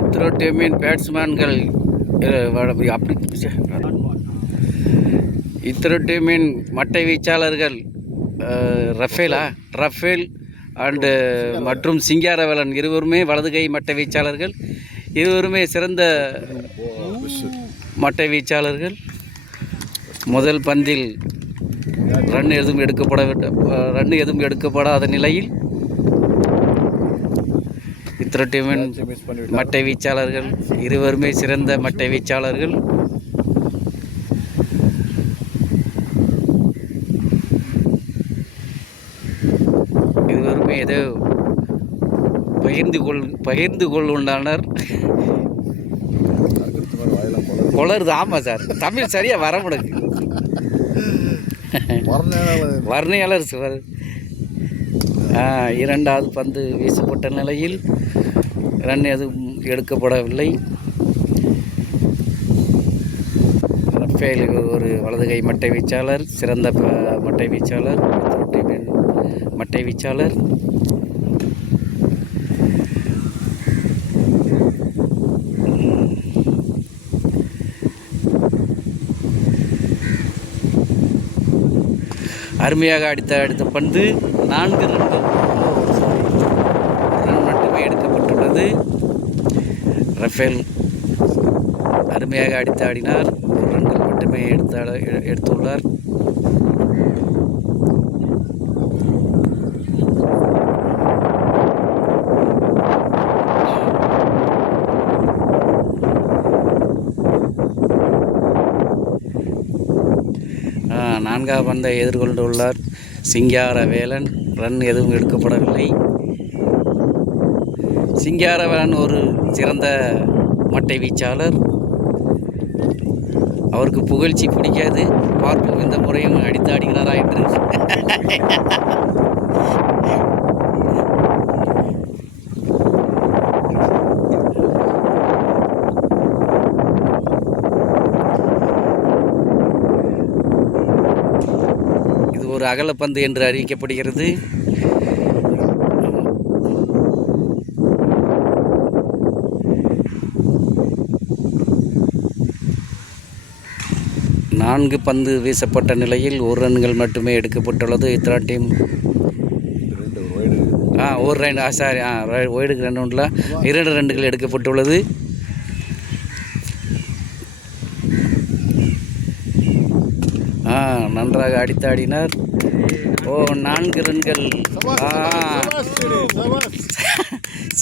இத்ரோ டீமின் பேட்ஸ்மேன்கள் அப்படி இத்ரோ டீமின் மட்டை வீச்சாளர்கள் Rafale and மற்றும் சிங்காரவேலன் இருவருமே வலது கை மட்டை வீச்சாளர்கள். இருவருமே சிறந்த மட்டை வீச்சாளர்கள். முதல் பந்தில் ரன் எதுவும் எடுக்கப்படாத நிலையில் இத்ரோ டீமின் மட்டை வீச்சாளர்கள் இருவருமே சிறந்த மட்டை வீச்சாளர்கள். இருவருமே ஏதோ பகிர்ந்து கொள்ளுண்டானர். கொளருது. ஆமாம் சார், தமிழ் சரியாக வர முடியுது. வர்ணையாளர் சார். இரண்டாவது பந்து வீசப்பட்ட நிலையில் ரன் எதுவும் எடுக்கப்படவில்லை. ரஃபேல் ஒரு வலது கை மட்டை வீச்சாளர், சிறந்த மட்டை வீச்சாளர், மட்டை வீச்சாளர். அருமையாக அடித்த பந்து 4 ரன் மட்டுமே எடுக்கப்பட்டுள்ளது. ரஃபேல் அருமையாக ஆடினார். 1 ரன்கள் மட்டுமே எடுத்துள்ளார். நான்காவது பந்தை எதிர்கொண்டுள்ளார் சிங்காரவேலன். ரன் எதுவும் எடுக்கப்படவில்லை. சிங்காரவேலன் ஒரு சிறந்த மட்டை வீச்சாளர். அவருக்கு புகழ்ச்சி பிடிக்காது. பார்ப்போம் இந்த முறையும் ஆடுகிறாரா என்று. ஒரு அகலப்பந்து என்று அறிவிக்கப்படுகிறது. நான்கு பந்து வீசப்பட்ட நிலையில் 1 ரன்கள் மட்டுமே எடுக்கப்பட்டுள்ளது. இத்ரா டீம் ஒரு ரன் சாரி ஒய்டுக்கு 2 ரன்ல 2 ரன்கள் எடுக்கப்பட்டுள்ளது. நன்றாக ஆடினார். 4 ரன்கள்.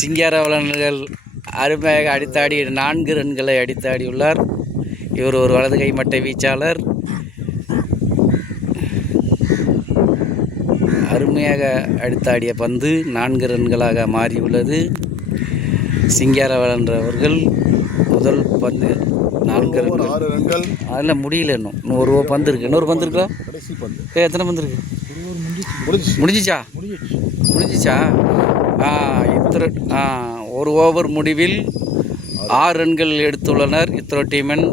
சிங்காரவேலன்கள் அருமையாக அடித்தாடி 4 ரன்களை அடித்தாடியுள்ளார். இவர் ஒரு வலது கை மட்டை வீச்சாளர். அருமையாக அடித்தாடிய பந்து 4 ரன்களாக மாறியுள்ளது. சிங்காரவேலன் அவர்கள் முதல் பந்து 4 ரன்கள். அதில் முடியல. இன்னும் ஒரு பந்து இருக்குது. இன்னொரு பந்து இருக்கா? எத்தனை பந்து இருக்கு? முடிஞ்சிச்சா? ஒரு ஓவர் முடிவில் 6 ரன்கள் எடுத்துள்ளனர் இத்ரோ டீமன்.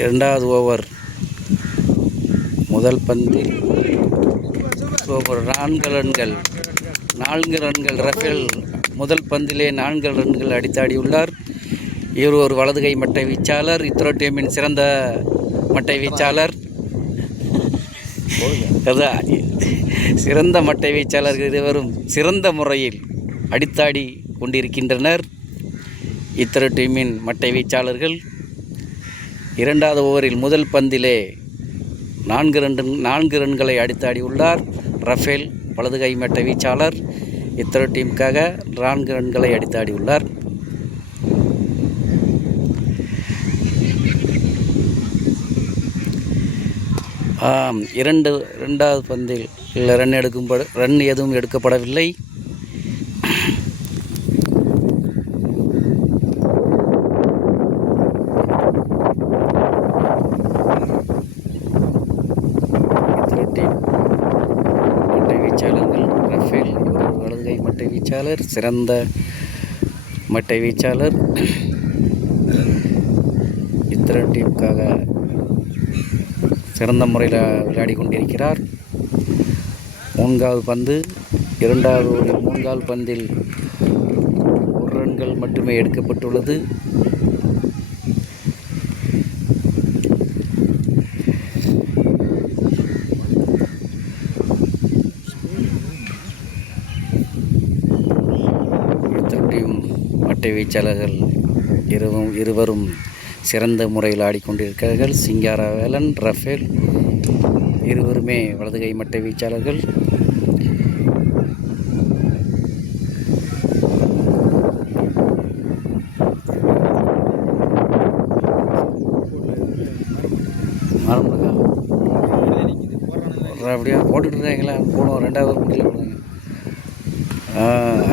இரண்டாவது ஓவர் முதல் பந்தில் ஓவர் 4 ரன்கள். ரஃபேல் முதல் பந்திலே 4 ரன்கள் அடித்தாடியுள்ளார். இவர் ஒரு வலது கை மட்டை வீச்சாளர். இத்ரோ டீமின் சிறந்த மட்டை வீச்சாளர். சிறந்த மட்டை வீச்சாளர்கள் இருவரும் சிறந்த முறையில் அடித்தாடி கொண்டிருக்கின்றனர். இத்ரோ டீமின் மட்டை வீச்சாளர்கள் இரண்டாவது ஓவரில் முதல் பந்திலே 4 ரன்களை அடித்தாடியுள்ளார். ரஃபேல் வலது கை மட்டை வீச்சாளர் இத்ரோ டீமுக்காக 4 ரன்களை அடித்தாடியுள்ளார். இரண்டாவது பந்தில் ரன் எதுவும் எடுக்கப்படவில்லை. மட்டை வீச்சாளர், சிறந்த மட்டை வீச்சாளர். இத்தனை டீமுக்காக சிறந்த முறையில் விளையாடி கொண்டிருக்கிறார். 4வது பந்து, 2வது ஓவரில் 4வது பந்தில் 1 ரன்கள் மட்டுமே எடுக்கப்பட்டுள்ளது. மட்டை வீச்சாளர்கள் இருவரும் சிறந்த முறையில் ஆடிக்கொண்டிருக்கிறார்கள். சிங்காரவேலன், ரஃபேல் இருவருமே வலதுகை மட்டை வீச்சாளர்கள். அப்படியே போட்டுட்டு இருக்காங்களா? போடுவோம். 2வது முடியல போடுங்க.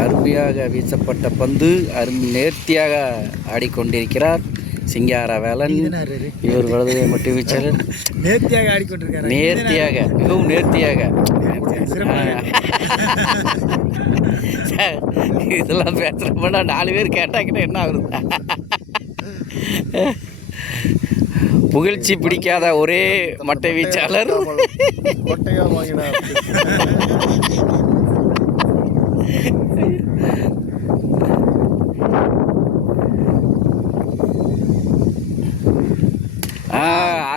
அருமையாக வீசப்பட்ட பந்து நேர்த்தியாக ஆடிக்கொண்டிருக்கிறார் சிங்காரவேலன். இவர் வலதுகை மட்டை வீச்சாளர். நேர்த்தியாக ஆடிக்கொண்டிருக்கார். நேர்த்தியாக, மிகவும் நேர்த்தியாக. இதெல்லாம் பேசுகிறப்ப 4 பேர் கேட்டாக்கிட்ட என்ன ஆகுது? புகழ்ச்சி பிடிக்காத ஒரே மட்டை வீச்சாளர்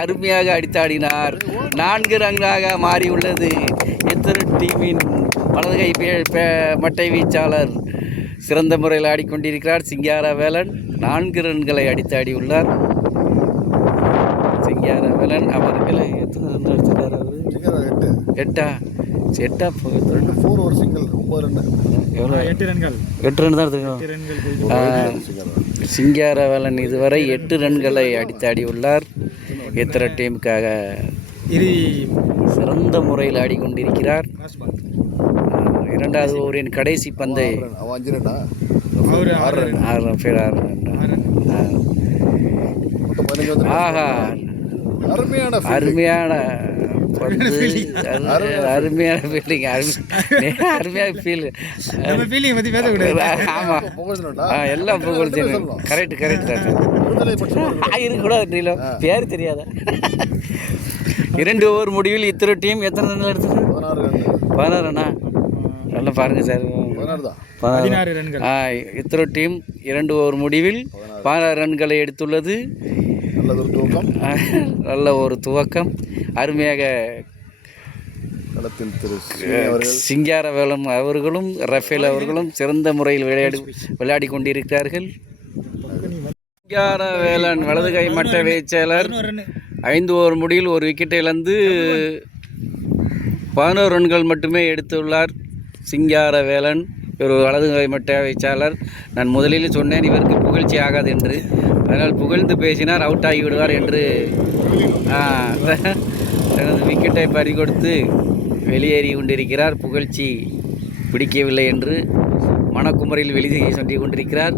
அருமையாக அடித்தாடினார். 4 ரன்களாக மாறியுள்ளது. இத்தனை டீமின் வலதுகை மட்டை வீச்சாளர் சிறந்த முறையில் ஆடிக்கொண்டிருக்கிறார் சிங்காரவேலன். 4 ரன்களை அடித்தாடியுள்ளார் சிங்காரவேலன். அவர்களை எத்தனை ரன் அடிச்சிருக்கார்? அவர் 8 ரன் தான் எடுத்துருக்கோம். சிங்காரவேலன் இதுவரை 8 ரன்களை அடித்தாடியுள்ளார். இத்தனை டீமுக்காக சிறந்த முறையில் ஆடிக்கொண்டிருக்கிறார். 2வது ஓவரின் கடைசி பந்தை 6 ஆஹா, அருமையான அருமையான ஃபீல்டிங், அருமையாக ஃபீல். ஆமாம், எல்லாம் புகழ்ச்சி. கரெக்டு இருக்கக்கூடாது. பேர் தெரியாத. 2 ஓவர் முடிவில் இத்தனை டீம் எத்தனை ரன்கள் எடுத்தது? 16 ரன்னா. நல்லா பாருங்க சார், 16 ரன்கள். இத்தனை டீம் 2 ஓவர் முடிவில் 16 ரன்களை எடுத்துள்ளது. நல்ல ஒரு துவக்கம். அருமையாக சிங்காரவேலன் அவர்களும் ரஃபேல் அவர்களும் சிறந்த முறையில் விளையாடி கொண்டிருக்கிறார்கள். சிங்காரவேலன் வலதுகை மட்டை வீச்சாளர் 5 ஓவர் முடிவில் 1 விக்கெட்டை இழந்து 11 ரன்கள் மட்டுமே எடுத்துள்ளார் சிங்காரவேலன். இவர் வலதுகை மட்டை வீச்சாளர். நான் முதலில் சொன்னேன் இவருக்கு புகழ்ச்சி ஆகாது என்று. அதனால் புகழ்ந்து பேசினார் அவுட் ஆகிவிடுவார் என்று தனது விக்கெட்டை பறிகொடுத்து வெளியேறி கொண்டிருக்கிறார். புகழ்ச்சி பிடிக்கவில்லை என்று மனக்குமரில் வெளியே சொல்லி கொண்டிருக்கிறார்.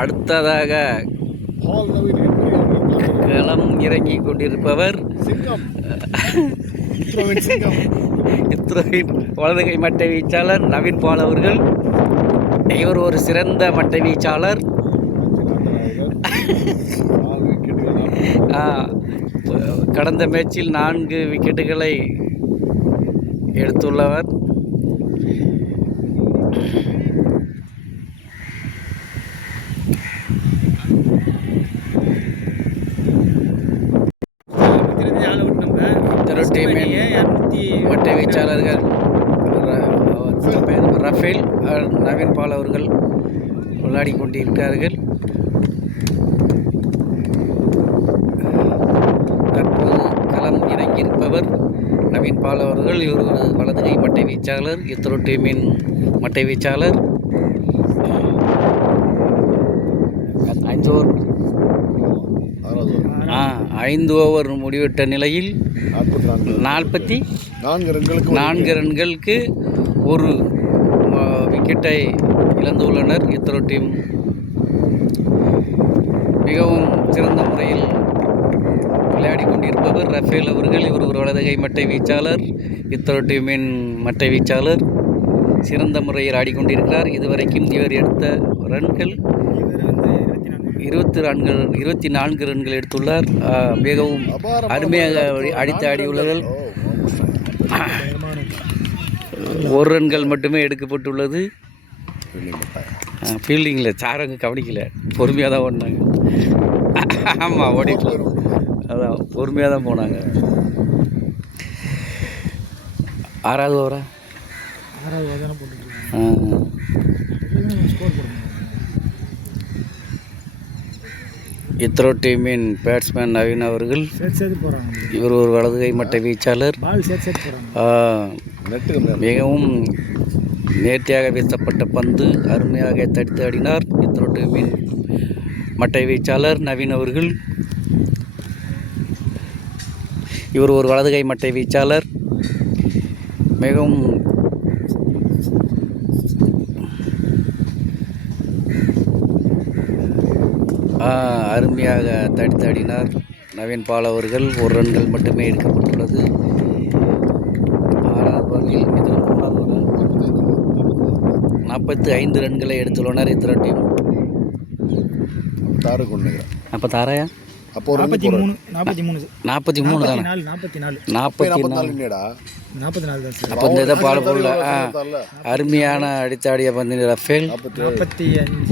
அடுத்ததாக களம் இறங்கி கொண்டிருப்பவர் இத்ரோவின் வலதுகை மட்டை வீச்சாளர் நவீன் பால் அவர்கள். இவர் ஒரு சிறந்த மட்டை வீச்சாளர். கடந்த மேட்சில் 4 விக்கெட்டுகளை எடுத்துள்ளவர். மட்டை வீச்சாளர்கள் ரஃபேல், நவீன் பால் அவர்கள் விளையாடி கொண்டிருக்கிறார்கள். தற்போது களம் இறங்கியிருப்பவர் நவீன் பால் அவர்கள். இவர் ஒரு வலதுகை மட்டை வீச்சாளர், இத்தனை டீமின் மட்டை வீச்சாளர். 5 ஓவர் முடிவிட்ட நிலையில் 44 ரன்களுக்கு 1 விக்கெட்டை இழந்துள்ளனர். இத்தனை டீம் மிகவும் சிறந்த முறையில் விளையாடி கொண்டிருப்பவர் ரஃபேல் அவர்கள். இவர் ஒரு வலதுகை மட்டை வீச்சாளர், இத்தனை டீமின் மட்டை வீச்சாளர். சிறந்த முறையில் ஆடிக்கொண்டிருக்கிறார். இதுவரைக்கும் இவர் எடுத்த ரன்கள் இவர் வந்து 24 ரன்கள் எடுத்துள்ளார். மிகவும் அருமையாக அடித்து ஆடியுள்ளார்கள். 1 ரன்கள் மட்டுமே எடுக்கப்பட்டுள்ளது. ஃபீல்டிங்கில் சாரங்க கவனிக்கல, பொறுமையாக தான் ஓடினாங்க. ஆமாம், ஓடிக்கலாம், அதான் பொறுமையாக தான் போனாங்க. 6வது ஓவரா 6வது தானே போட்டுருக்காங்க. ஸ்கோர் போட இத்ரோ டீமின் பேட்ஸ்மேன் நவீன் அவர்கள். சேர்த்து போகிறாங்க. இவர் ஒரு வலதுகை மட்டை வீச்சாளர். பால் சேர்த்து போகிறாங்க. மிகவும் நேர்த்தியாக வீசப்பட்ட பந்து அருமையாக தடுத்து ஆடினார் இத்ரோ டீமின் மட்டை வீச்சாளர் நவீன் அவர்கள். இவர் ஒரு வலதுகை மட்டை வீச்சாளர். மிகவும் அருமையாக தடுத்தாடினார் நவீன் பால் அவர்கள். 1 ரன்கள் மட்டுமே எடுக்கப்பட்டுள்ளது. 6வது ஓவரில் 45 ரன்களை எடுத்துள்ளனர் இத்திர டீம். 46 அப்போ 43 தானே. 44 அப்போ இந்த இதை பாட போடல. அருமையான அடித்தாடிய பந்து ரஃபேல்.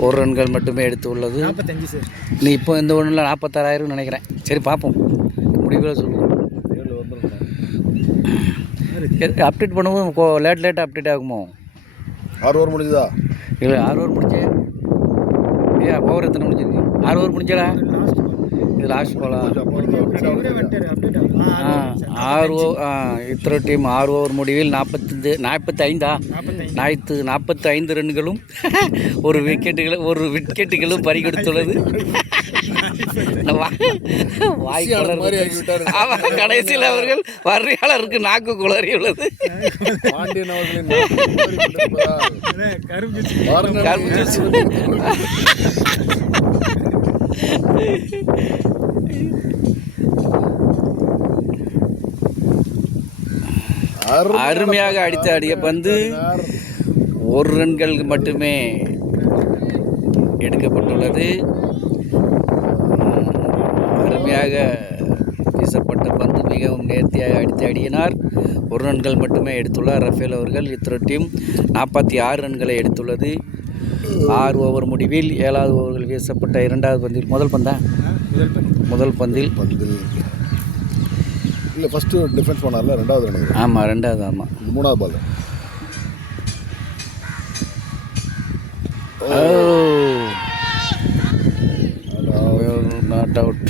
1 ரன்கள் மட்டுமே எடுத்து உள்ளது. 45 சார். நீ இப்போ இந்த ஒன்றில் 46,000 நினைக்கிறேன். சரி, பார்ப்போம், முடிவில் சொல்லுவோம். அப்டேட் பண்ணுவோம். லேட்டாக அப்டேட் ஆகுமோ? 6 ஓவர் முடிஞ்சுதா? இல்லை, 6 ஓவர் முடிச்சேன். ஓவர் எத்தனை முடிஞ்சிருக்கு? 6 ஓவர் முடிஞ்சடா. இது லாஸ்ட் போகலாம். 6 இத்ரோ டீம் 6 ஓவர் முடிவில் 45 ரன்களும் 1 விக்கெட்டுகளும் பறிகொடுத்துள்ளது. கடைசியில் அவர்கள் வர்றியாளருக்கு நாக்கு குளறியுள்ளது. அருமையாக அடித்து ஆடிய பந்து 1 ரன்கள் மட்டுமே எடுக்கப்பட்டுள்ளது. அருமையாக வீசப்பட்ட பந்து மிகவும் நேர்த்தியாக அடித்து ஆடினார். 1 ரன்கள் மட்டுமே எடுத்துள்ளார் ரஃபேல் அவர்கள். இத்ரோ டீம் 46 ரன்களை எடுத்துள்ளது. 6 ஓவர் முடிவில் 7வது ஓவர்கள் வீசப்பட்ட 2வது பந்தில் முதல் பந்தில் இல்லை, ஃபஸ்ட்டு டிஃபென்ஸ் பண்ணார்ல, 2வது ரன். ஆமாம், 2வது. ஆமாம், 3வது பால். Not out.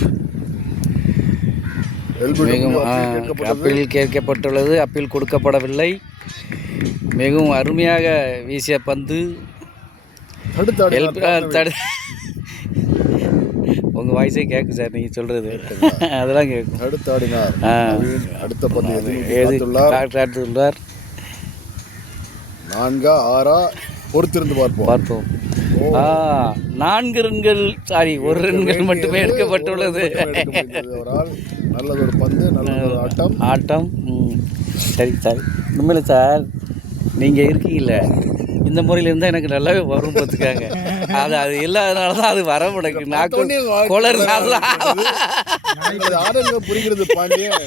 மிகவும் அப்பீல் கேட்கப்பட்டுள்ளது. அப்பீல் கொடுக்கப்படவில்லை. மிகவும் அருமையாக வீசிய பந்து. உங்கள் வாய்ஸே கேட்கும் சார், நீங்கள் சொல்கிறது அதெல்லாம் கேட்கும். அடுத்தாடினார். அடுத்த பந்து எடுத்துள்ளார். 4 6 பொறுத்திருந்து பார்ப்போம். 4 ரன்கள், சாரி, 1 ரன்கள் மட்டுமே எடுக்கப்பட்டுள்ளது. நல்லதொரு பந்து, நல்ல ஆட்டம். சரி சார், உண்மையில சார் நீங்கள் இருக்கீங்கல்ல, இந்த முறையில் இருந்தால் எனக்கு நல்லாவே வரும் பார்த்துக்காங்க. அது இல்லாதனால தான் அது வர முடக்கு. நாக்கு புரிகிறது பாண்டியன்.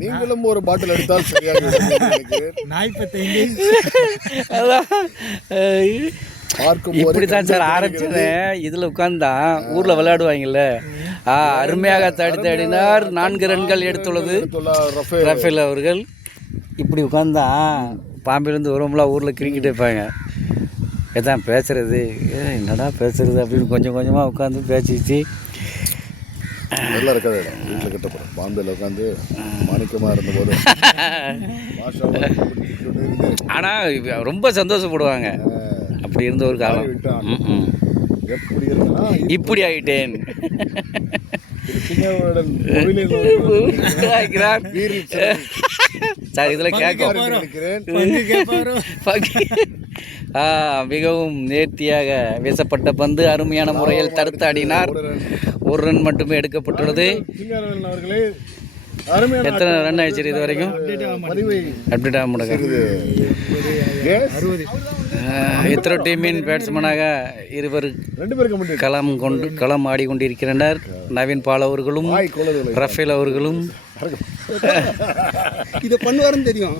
நீங்களும் ஒரு பாட்டில் எடுத்தால் சரியாக. இப்படி தான் சார் ஆரம்பிச்சேன். இதில் உட்கார்ந்தான் ஊரில் விளையாடுவாங்கல்ல. அருமையாக தடுத்தாடினார். 4 ரன்கள் எடுத்துள்ளது ரஃபேல் அவர்கள். இப்படி உட்கார்ந்தான் பாம்பிலேருந்து வரும்லாம் ஊரில் கிரிக்கெட் வைப்பாங்க. எதான் பேசுகிறது, என்னடா பேசுகிறது அப்படின்னு கொஞ்சமாக உட்காந்து பேசிச்சு. நல்லா இருக்காது. வீட்டில் கட்டப்படும் பாம்பேல உட்காந்து மாணிக்கமாக இருந்தபோது ஆனால் ரொம்ப சந்தோஷப்படுவாங்க. அப்படி இருந்த ஒரு காலம். எப்படி இருக்குன்னா இப்படி ஆகிட்டேன். சார், இதில் கேட்கும். மிகவும் நேர்த்தியாக வீசப்பட்ட பந்து அருமையான முறையில் தடுத்தாடினார். 1 ரன் மட்டுமே எடுக்கப்பட்டுள்ளது. அருமையான எத்தனை ரன் ஆயிடுச்சு இது வரைக்கும்? பதிவை அப்டேட் ஆக முடியாது. இத்தனை டீமின் பேட்ஸ்மேனாக இருவர் 2 பேருக்கு மட்டும் களம் ஆடிக்கொண்டிருக்கின்றனர். நவீன் பால் அவர்களும் ரஃபேல் அவர்களும். இதை பண்ணுவாருன்னு தெரியும்.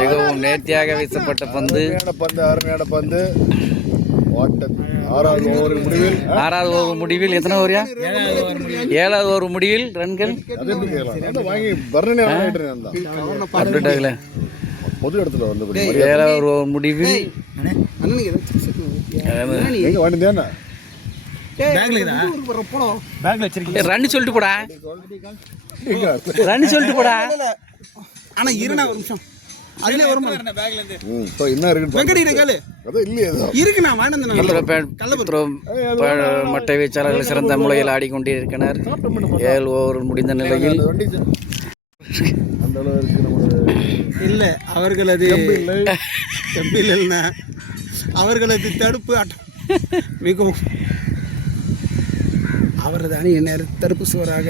மிகவும் நேர்த்தியாக வீசப்பட்ட பந்து. அருமையான பந்து. 6வது ஓவர் முடிவில் எத்தனை ஓவரியா? 7வது ஓவர் முடிவில் ரன்கள் அப்டேட் ஆகல. பொது இடத்துல வந்து 7வது ஓவர் முடிவில் ரன் சொல்லிட்டு போடா. ரன் சொல்லிட்டு போடா. ஆனா இருண்ணா ஒரு நிமிஷம். அதுல வரும் என்ன மட்டை வீச்சாளர்கள் சிறந்த முறையில் ஆடிக்கொண்டிருக்கிறார். 7 ஓவர் முடிந்த நிலையில் இல்ல அவர்களது அவர்களது தடுப்பு மிகவும் அவரது அணி தடுப்பு சுவராக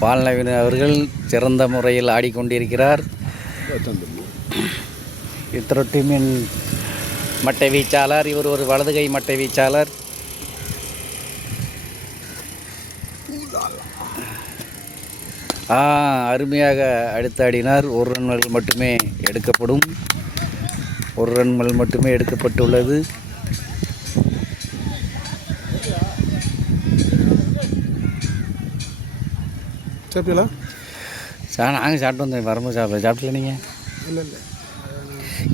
பால் நவீன் அவர்கள் சிறந்த முறையில் ஆடிக்கொண்டிருக்கிறார். இத்தனை டீமின் மட்டை வீச்சாளர். இவர் ஒரு வலதுகை மட்டை வீச்சாளர். அருமையாக அடுத்து ஆடினார். 1 ரன்கள் மட்டுமே எடுக்கப்படும். 1 ரன்கள் மட்டுமே எடுக்கப்பட்டுள்ளது. சாப்பிட்டீங்களா? நாங்கள் சாப்பிட்டு வந்தோம். வரும்போது சாப்பிடல. நீங்கள் இல்லை இல்லை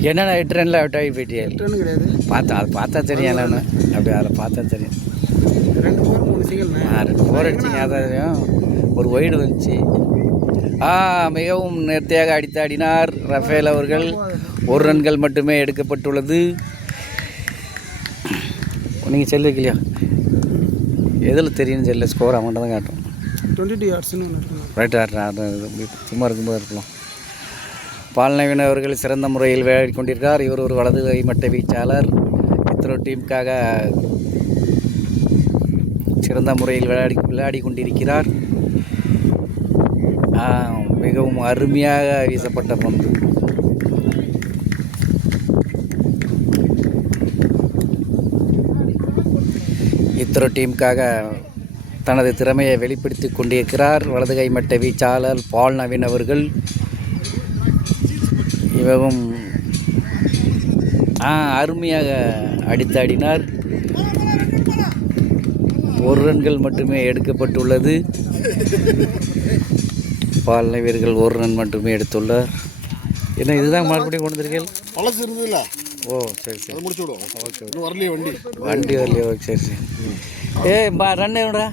என்னென்ன 8 ரனில் அவுட் ஆகி போயிட்டியா? 8 ரன் கிடையாது. பார்த்தா தெரியும். என்னன்னு அப்படி அதில் பார்த்தா தெரியும். 2 4 3 சிங்கிள் 2 4 அடிச்சிங்க. அதான் ஒரு ஒய்டு வந்துச்சு. மிகவும் நேர்த்தியாக அடித்தாடினார் ரஃபேல் அவர்கள். 1 ரன்கள் மட்டுமே எடுக்கப்பட்டுள்ளது. நீங்கள் செல் வைக்கலையா? எதில் தெரியும் செல்ல ஸ்கோர் அமௌண்ட்டை தான் காட்டும். 22 யார்ட்ஸ்னு ரைட் சும்மா இருக்கும்போது இருக்கலாம். பால் நவீன் அவர்கள் சிறந்த முறையில் விளையாடி கொண்டிருக்கார். இவர் ஒரு வலது கை மட்டை வீச்சாளர். இத்தனை டீமுக்காக சிறந்த முறையில் விளையாடி கொண்டிருக்கிறார். மிகவும் அருமையாக வீசப்பட்ட பந்து. இத்தனை டீமுக்காக தனது திறமையை வெளிப்படுத்தி கொண்டிருக்கிறார் வலதுகை மட்டை வீச்சாளர் பால் நவீன் அவர்கள். இவரும் அருமையாக அடித்தாடினார். 1 ரன்கள் மட்டுமே எடுக்கப்பட்டுள்ளது. பால் நவீர்கள் 1 ரன் மட்டுமே எடுத்துள்ளார். என்ன இதுதான் மறுபடியும் கொண்டு வந்திருக்கீங்க? ஓ சரி சரி வண்டி வரலையோ? சரி சரி. ரன் எவ்வளோடா?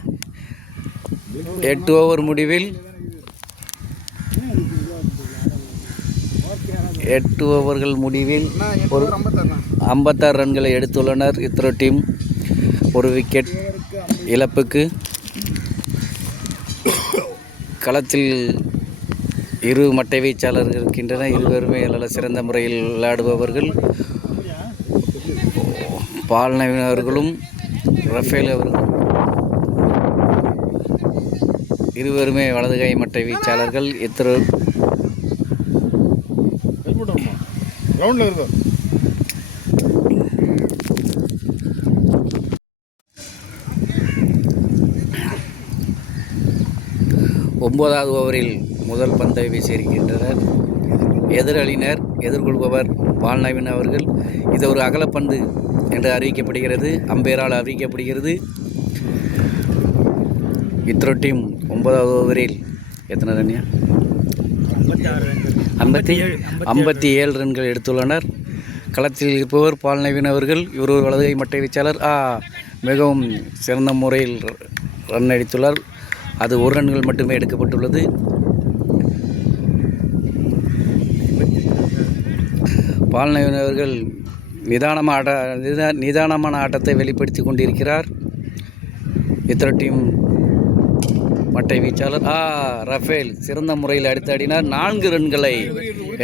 8 ஓவர் முடிவில் 8 ஓவர்கள் முடிவில் ஒரு 56 ரன்களை எடுத்துள்ளனர் இத்ரோ டீம். 1 விக்கெட் இழப்புக்கு. களத்தில் 2 மட்டை வீச்சாளர்கள் இருக்கின்றனர். இருவருமே நல்ல சிறந்த முறையில் விளையாடுபவர்கள். பால் நவீன் அவர்களும் ரஃபேல் அவர்களும் இருவருமே வலதுகை மட்டை வீச்சாளர்கள். இத்ரோ ஒன்பதாவது ஓவரில் முதல் பந்தை வீசியிருக்கின்றனர். எதிரணியினர் எதிர்கொள்பவர் பால் நவீன் அவர்கள். இது ஒரு அகலப்பந்து என்று அறிவிக்கப்படுகிறது. அம்பேரால் அறிவிக்கப்படுகிறது. இத்ரோ டீம் 9வது ஓவரில் எத்தனை ரன்யா? 57 ரன்கள் எடுத்துள்ளனர். களத்தில் இருப்பவர் பால் நவீன் அவர்கள். இவர் ஒரு வலதுகை மட்டை வீச்சாளர். மிகவும் சிறந்த முறையில் ரன் அடித்துள்ளார். அது 1 ரன்கள் மட்டுமே எடுக்கப்பட்டுள்ளது. பால் நவீன் அவர்கள் நிதானமான ஆட்டத்தை வெளிப்படுத்தி கொண்டிருக்கிறார். இத்ரோ டீம் மட்டை வீச்சாளர் ரஃபேல் சிறந்த முறையில் அடித்தாடினார். 4 ரன்களை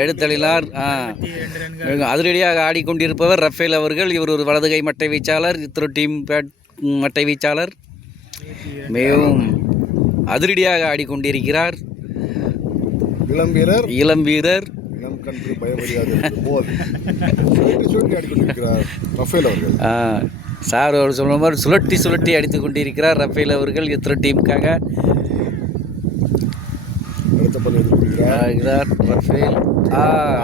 எடுத்தளினார். அதிரடியாக ஆடிக்கொண்டிருப்பவர் ரஃபேல் அவர்கள். இவர் ஒரு வலதுகை மட்டை வீச்சாளர். இத்ரோ டீம் மட்டை வீச்சாளர் மிகவும் அதிரடியாக ஆடிக்கொண்டிருக்கிறார். இளம் வீரர் இளம் கன்று பயமறியாது போல் சுழட்டி ஆடிக்கொண்டிருக்கிறார் ரஃபேல் அவர்கள். சார் அவர் சொல்ற மாதிரி சுழட்டி அடித்து கொண்டிருக்கிறார் ரஃபேல் அவர்கள் எத்தனை டீமுக்காக. ரஃபேல்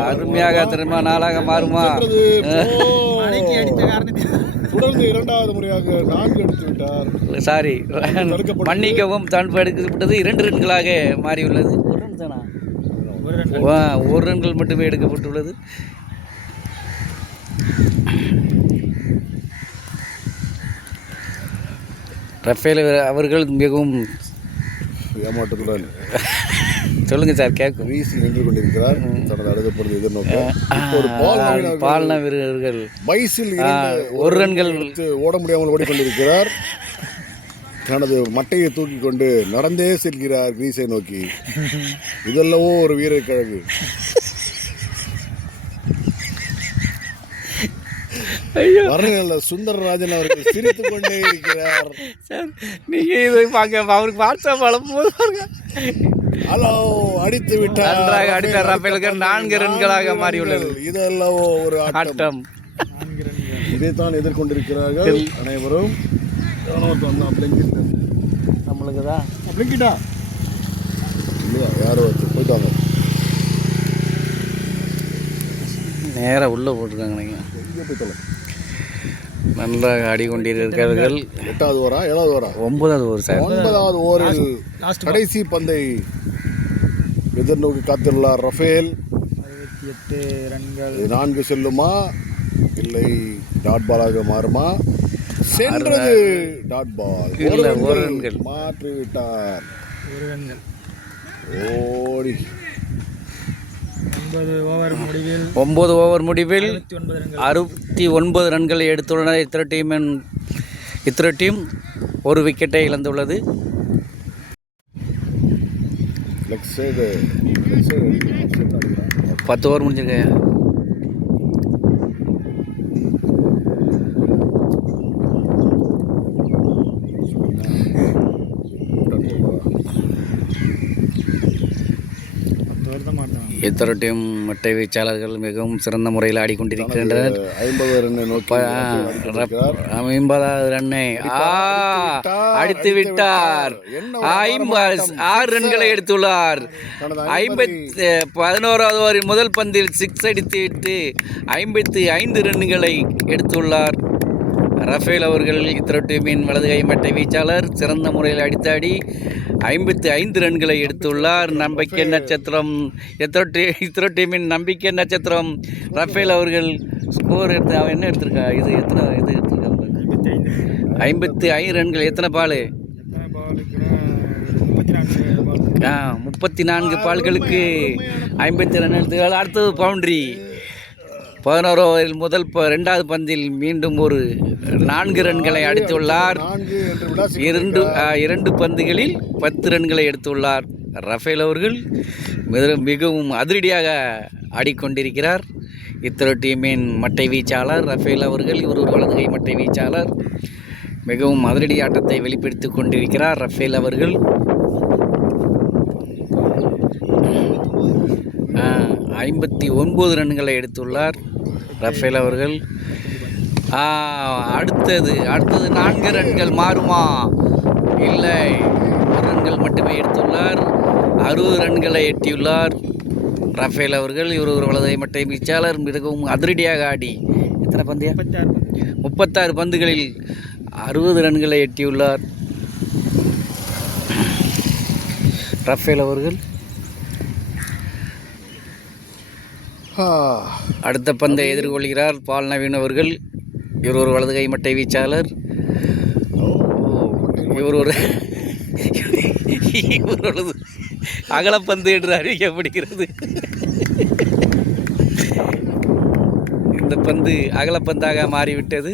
அருமையாக திரும்ப நாளாக மாறுமா. தொடர்ந்து இரண்டாவது முறையாக 4 எடுத்து விட்டார். சாரி, மன்னிக்கவும், தடுப்பு எடுக்கப்பட்டது 2 ரன்களாக மாறியுள்ளது. 1 ரன் தானா? 1 ரன்கள் மட்டுமே எடுக்கப்பட்டுள்ளது. ரஃபேல் அவர்கள் மிகவும் ஏமாற்றத்துடன் சொல்லுங்க சார் கேட்கும் வீசில் நின்று கொண்டிருக்கிறார். தனது அடுத்த பொழுது எதிர்நோக்க பால்ன வீரர்கள் பைசில் 1 ரன்கள் ஓட முடியாமல் ஓடிக்கொண்டிருக்கிறார். தனது மட்டையை தூக்கி கொண்டு நடந்தே செல்கிறார் கிரீஸை நோக்கி. இதெல்லவோ ஒரு வீரர் கழகு. வரல சுந்தரராஜன் அவர்கள் சிரித்துக் கொண்டே இருக்கிறார். நீங்க இதை பார்க்க அவருக்கு வாட்ஸ்அப் அனுப்பும்போது ஹலோ அடித்து விட்டார். அடித்தார் ரஃபேலுக்கு 4 ரன்களாக மாறியுள்ளது. இதெல்லவோ ஒரு ஆட்டம். இதைத்தான் எதிர்கொண்டிருக்கிறார்கள் அனைவரும். நம்மளுக்கு தான் இல்லையா யாரோ போயிட்டாங்க. நேராக உள்ளே போட்டிருக்காங்க. நீங்கள் நல்லா ஆடிக்கொண்டிருக்கிறார்கள். 8வது ஓவரா 7வது ஓவரா 9வது ஓவர் சார். 9வது ஓவரில் கடைசி பந்தை எதிர்நோக்கி காத்துள்ளார் ரஃபேல். 68 ரன்கள். 4 செல்லுமா இல்லை டாட் பாலாக மாறுமா? சென்றது டாட் பால். 1 ரன்கள் மாற்றி விட்டார். 1 ரன்கள் ஓடி 9 ஓவர் முடிவில் 69 ரன்களை எடுத்துள்ளனர். இத்தனை டீம் 1 விக்கெட்டை இழந்துள்ளது. 10 ஓவர் முடிஞ்சிருக்கையா? இத்தனை டீம் மட்டை வீச்சாளர்கள் மிகவும் சிறந்த முறையில் ஆடிக்கொண்டிருக்கின்றனர். 50வது ரன்னை அடித்து விட்டார். 6 ரன்களை எடுத்துள்ளார். 11வது ஓவரின் முதல் பந்தில் 6 அடித்துவிட்டு 55 ரன்களை எடுத்துள்ளார் ரஃபேல் அவர்கள். இத்தனை டீமின் வலதுகை மட்டை வீச்சாளர் சிறந்த முறையில் அடித்தாடி 55 ரன்களை எடுத்துள்ளார். நம்பிக்கை நட்சத்திரம் இத்தனை டீமின் நம்பிக்கை நட்சத்திரம் ரஃபேல் அவர்கள். ஸ்கோர் என்ன எடுத்திருக்கா? இது எடுத்திருக்காங்க 55 ரன்கள். எத்தனை பால்? 34 பால்களுக்கு 50 ரன் எடுத்து. அடுத்தது பவுண்டரி. 11 ஓவரில் முதல் 2வது பந்தில் மீண்டும் ஒரு 4 ரன்களை அடித்துள்ளார். 2 பந்துகளில் 10 ரன்களை எடுத்துள்ளார் ரஃபேல் அவர்கள். மிகவும் அதிரடியாக ஆடிக்கொண்டிருக்கிறார் இத்தனை டீமின் மட்டை வீச்சாளர் ரஃபேல் அவர்கள். இவர் ஒரு வலதுகை மட்டை வீச்சாளர். மிகவும் அதிரடி ஆட்டத்தை வெளிப்படுத்தி கொண்டிருக்கிறார் ரஃபேல் அவர்கள். 59 ரன்களை எடுத்துள்ளார் ரஃபேல் அவர்கள். அடுத்தது 4 ரன்கள் மாறுமா? இல்லை, 1 ரன்கள் மட்டுமே எடுத்துள்ளார். 60 ரன்களை எட்டியுள்ளார் ரஃபேல் அவர்கள். இவர் ஒரு வலதை மட்டை வீச்சாளர். மிகவும் அதிரடியாக ஆடி எத்தனை பந்து? 36 பந்துகளில் 60 ரன்களை எட்டியுள்ளார் ரஃபேல் அவர்கள். அடுத்த பந்தை எதிர்கொள்கிறார் பால் நவீன் அவர்கள். இவர் ஒரு வலதுகை மட்டை வீச்சாளர். இவர் ஒரு அகலப்பந்து என்று அறிவிக்கப்படுகிறது. இந்த பந்து அகலப்பந்தாக மாறிவிட்டது.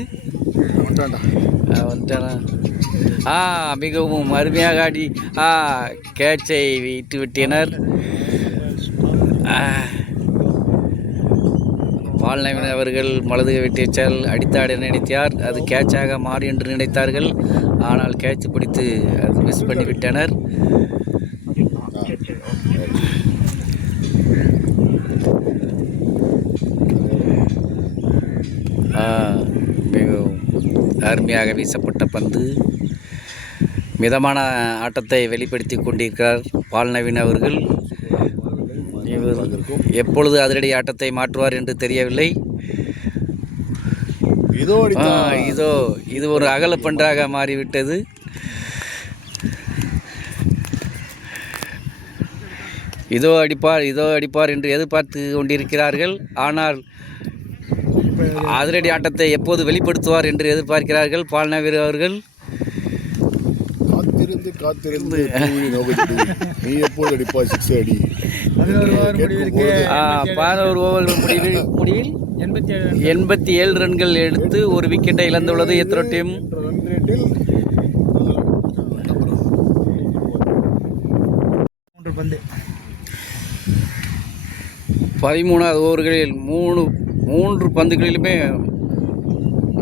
மிகவும் அருமையாக ஆடி கேட்சை விட்டு விட்டனர். பால் நவீன் அவர்கள் வலது வெட்டிச்சால் அடித்தாட நினைத்தார். அது கேட்சாக மாறி என்று நினைத்தார்கள். ஆனால் கேட்ச் பிடித்து அது மிஸ் பண்ணிவிட்டனர். மிகவும் அருமையாக வீசப்பட்ட பந்து. மிதமான ஆட்டத்தை வெளிப்படுத்தி கொண்டிருக்கிறார் பால் நவீன் அவர்கள். இவர் எப்பொழுது அதிரடி ஆட்டத்தை மாற்றுவார் என்று தெரியவில்லை. இதோ இது ஒரு அகலப்பன்றாக மாறிவிட்டது. இதோ அடிப்பார் என்று எதிர்பார்த்து கொண்டிருக்கிறார்கள். ஆனால் அதிரடி ஆட்டத்தை எப்போது வெளிப்படுத்துவார் என்று எதிர்பார்க்கிறார்கள் பால் நவீன் அவர்கள். காத்திருந்து நீ எப்போது அடிப்பா 6 அடி. 11 ஓவர்கள் முடிவில் 87 ரன்கள் எடுத்து ஒரு விக்கெட்டை இழந்துள்ளது எத்ரோ டீம். 13வது ஓவர்களில் 3 பந்துகளிலுமே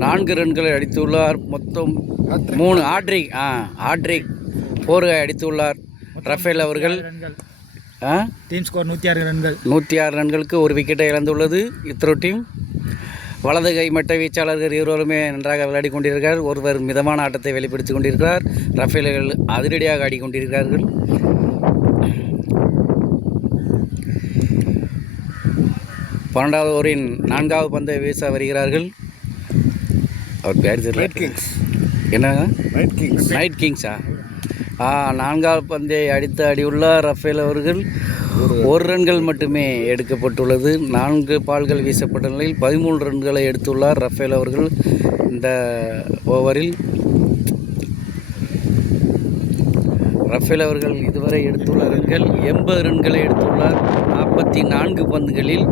4 ரன்களை அடித்துள்ளார். மொத்தம் 3 ஆட்ரிக் 4 அடித்துள்ளார் ரஃபேல் அவர்கள். டீம் ஸ்கோர் 106 ரன்களுக்கு ஒரு விக்கெட்டை இழந்துள்ளது இத்ரோ டீம். வலது கை மட்ட வீச்சாளர்கள் இருவருமே நன்றாக விளையாடி கொண்டிருக்கிறார். ஒருவர் மிதமான ஆட்டத்தை வெளிப்படுத்தி கொண்டிருக்கிறார். ரஃபேல்கள் அதிரடியாக ஆடிக்கொண்டிருக்கிறார்கள். பன்னெண்டாவது ஓவரின் 4வது பந்தை வீச வருகிறார்கள். அவர் பேர் தெரியல. என்னங்க நைட் கிங்ஸா? 4வது பந்தை அடித்து அடியுள்ளார் ரஃபேல் அவர்கள். 1 ரன்கள் மட்டுமே எடுக்கப்பட்டுள்ளது. 4 பால்கள் வீசப்பட்ட நிலையில் 13 ரன்களை எடுத்துள்ளார் ரஃபேல் அவர்கள். இந்த ஓவரில் ரஃபேல் அவர்கள் இதுவரை எடுத்துள்ள ரன்கள் 80 ரன்களை எடுத்துள்ளார். 44 பந்துகளில்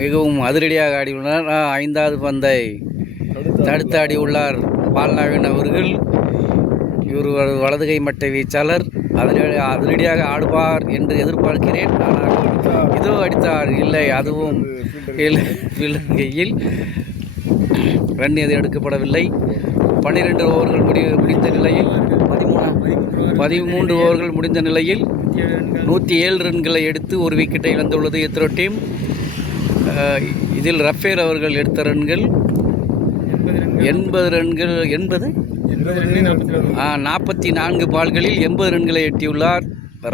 மிகவும் அதிரடியாக ஆடியுள்ளார். 5வது பந்தை தடுத்து ஆடியுள்ளார் பால் நவீன் அவர்கள். இவர் வலது கை மட்டை வீச்சாளர். அதிரடியாக ஆடுவார் என்று எதிர்பார்க்கிறேன். ஆனால் இதோ அடித்தார். இல்லை, அதுவும் கையில் ரன் எது எடுக்கப்படவில்லை. 12 ஓவர்கள் முடிந்த நிலையில் 13 ஓவர்கள் முடிந்த நிலையில் 107 ரன்களை எடுத்து ஒரு விக்கெட்டை இழந்துள்ளது இத்ரோ டீம். இதில் ரஃபேல் அவர்கள் எடுத்த ரன்கள் 80 ரன்கள். 44 பால்களில் 80 ரன்களை எட்டியுள்ளார்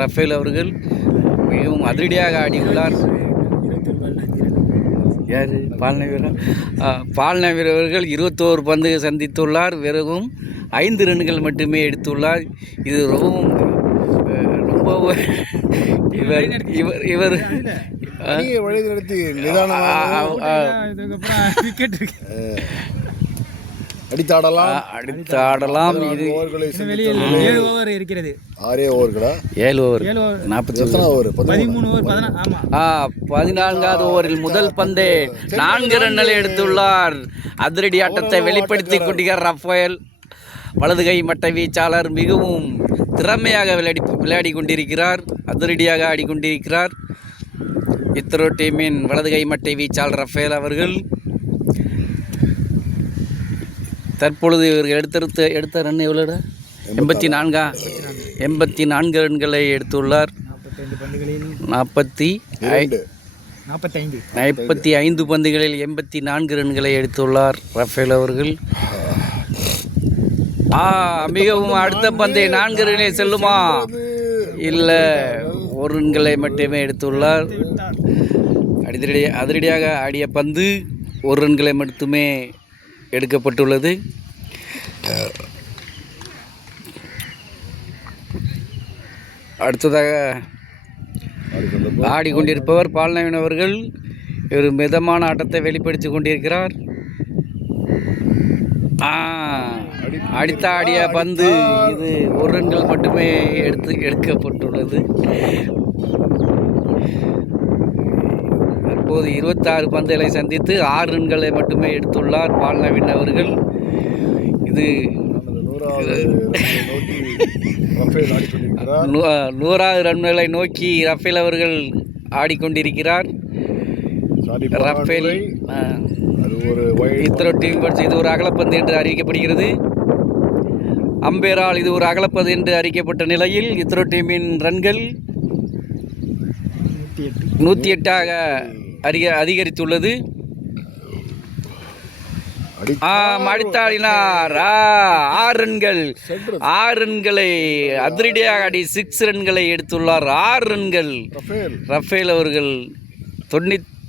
ரஃபேல் அவர்கள். மிகவும் அதிரடியாக ஆடியுள்ளார். யார்? பால் நவீன் அவர்கள் 21 பந்து சந்தித்துள்ளார். வெறும் 5 ரன்கள் மட்டுமே எடுத்துள்ளார். இது ரொம்ப இவர் அடித்தாடலாம். இது 7 ஓவர் இருக்கிறது. 6 ஓவர்களா? 7 ஓவர் 14வது ஓவரில் முதல் பந்தே 4 ரன்களை எடுத்துள்ளார். அதிரடி ஆட்டத்தை வெளிப்படுத்தி கொண்டிருக்கிறார் ரஃபேல். வலது கை மட்ட வீச்சாளர் மிகவும் திறமையாக விளையாடி கொண்டிருக்கிறார். அதிரடியாக ஆடிக்கொண்டிருக்கிறார் இத்ரோ டீமின் வலது கை மட்டை வீச்சாளர் ரஃபேல் அவர்கள். தற்பொழுது இவர்கள் எடுத்த ரன் எவ்வளோடா? 84 ரன்களை எடுத்துள்ளார். 45 பந்துகளில் 84 ரன்களை எடுத்துள்ளார் ரஃபேல் அவர்கள். மிகவும் அடுத்த பந்தை 4 ரன்களில் செல்லுமா? இல்லை, 1 ரன்களை மட்டுமே எடுத்துள்ளார். அதிரடியாக ஆடிய பந்து 1 ரன்களை மட்டுமே எடுக்கப்பட்டுள்ளது. அடுத்ததாக ஆடிக்கொண்டிருப்பவர் பால் நவீன் அவர்கள். இவர் மிதமான ஆட்டத்தை வெளிப்படுத்தி கொண்டிருக்கிறார். அடித்த ஆடிய பந்து இது 1 ரன்கள் மட்டுமே எடுக்கப்பட்டுள்ளது. தற்போது 26 பந்துகளை சந்தித்து 6 ரன்களை மட்டுமே எடுத்துள்ளார் பால் நவீன் அவர்கள். இது 100வது ரன்களை நோக்கி ரஃபேல் அவர்கள் ஆடிக்கொண்டிருக்கிறார். ரஃபேல் அது ஒரு wide இத்ரோ டீம் படிச்சு இது ஒரு அகலப்பந்து என்று அறிவிக்கப்படுகிறது. அம்பேரால் இது ஒரு அகலப்பந்து என்று அறிவிக்கப்பட்ட நிலையில் இத்ரோ டீமின் ரன்கள் 108ஆக அதிகரித்துள்ளது. அடித்தாடினார் 6 ரன்கள். 6 ரன்களை அதிரடியாக ஆடி 6 ரன்களை எடுத்துள்ளார். 6 ரன்கள் ரஃபேல் அவர்கள். 91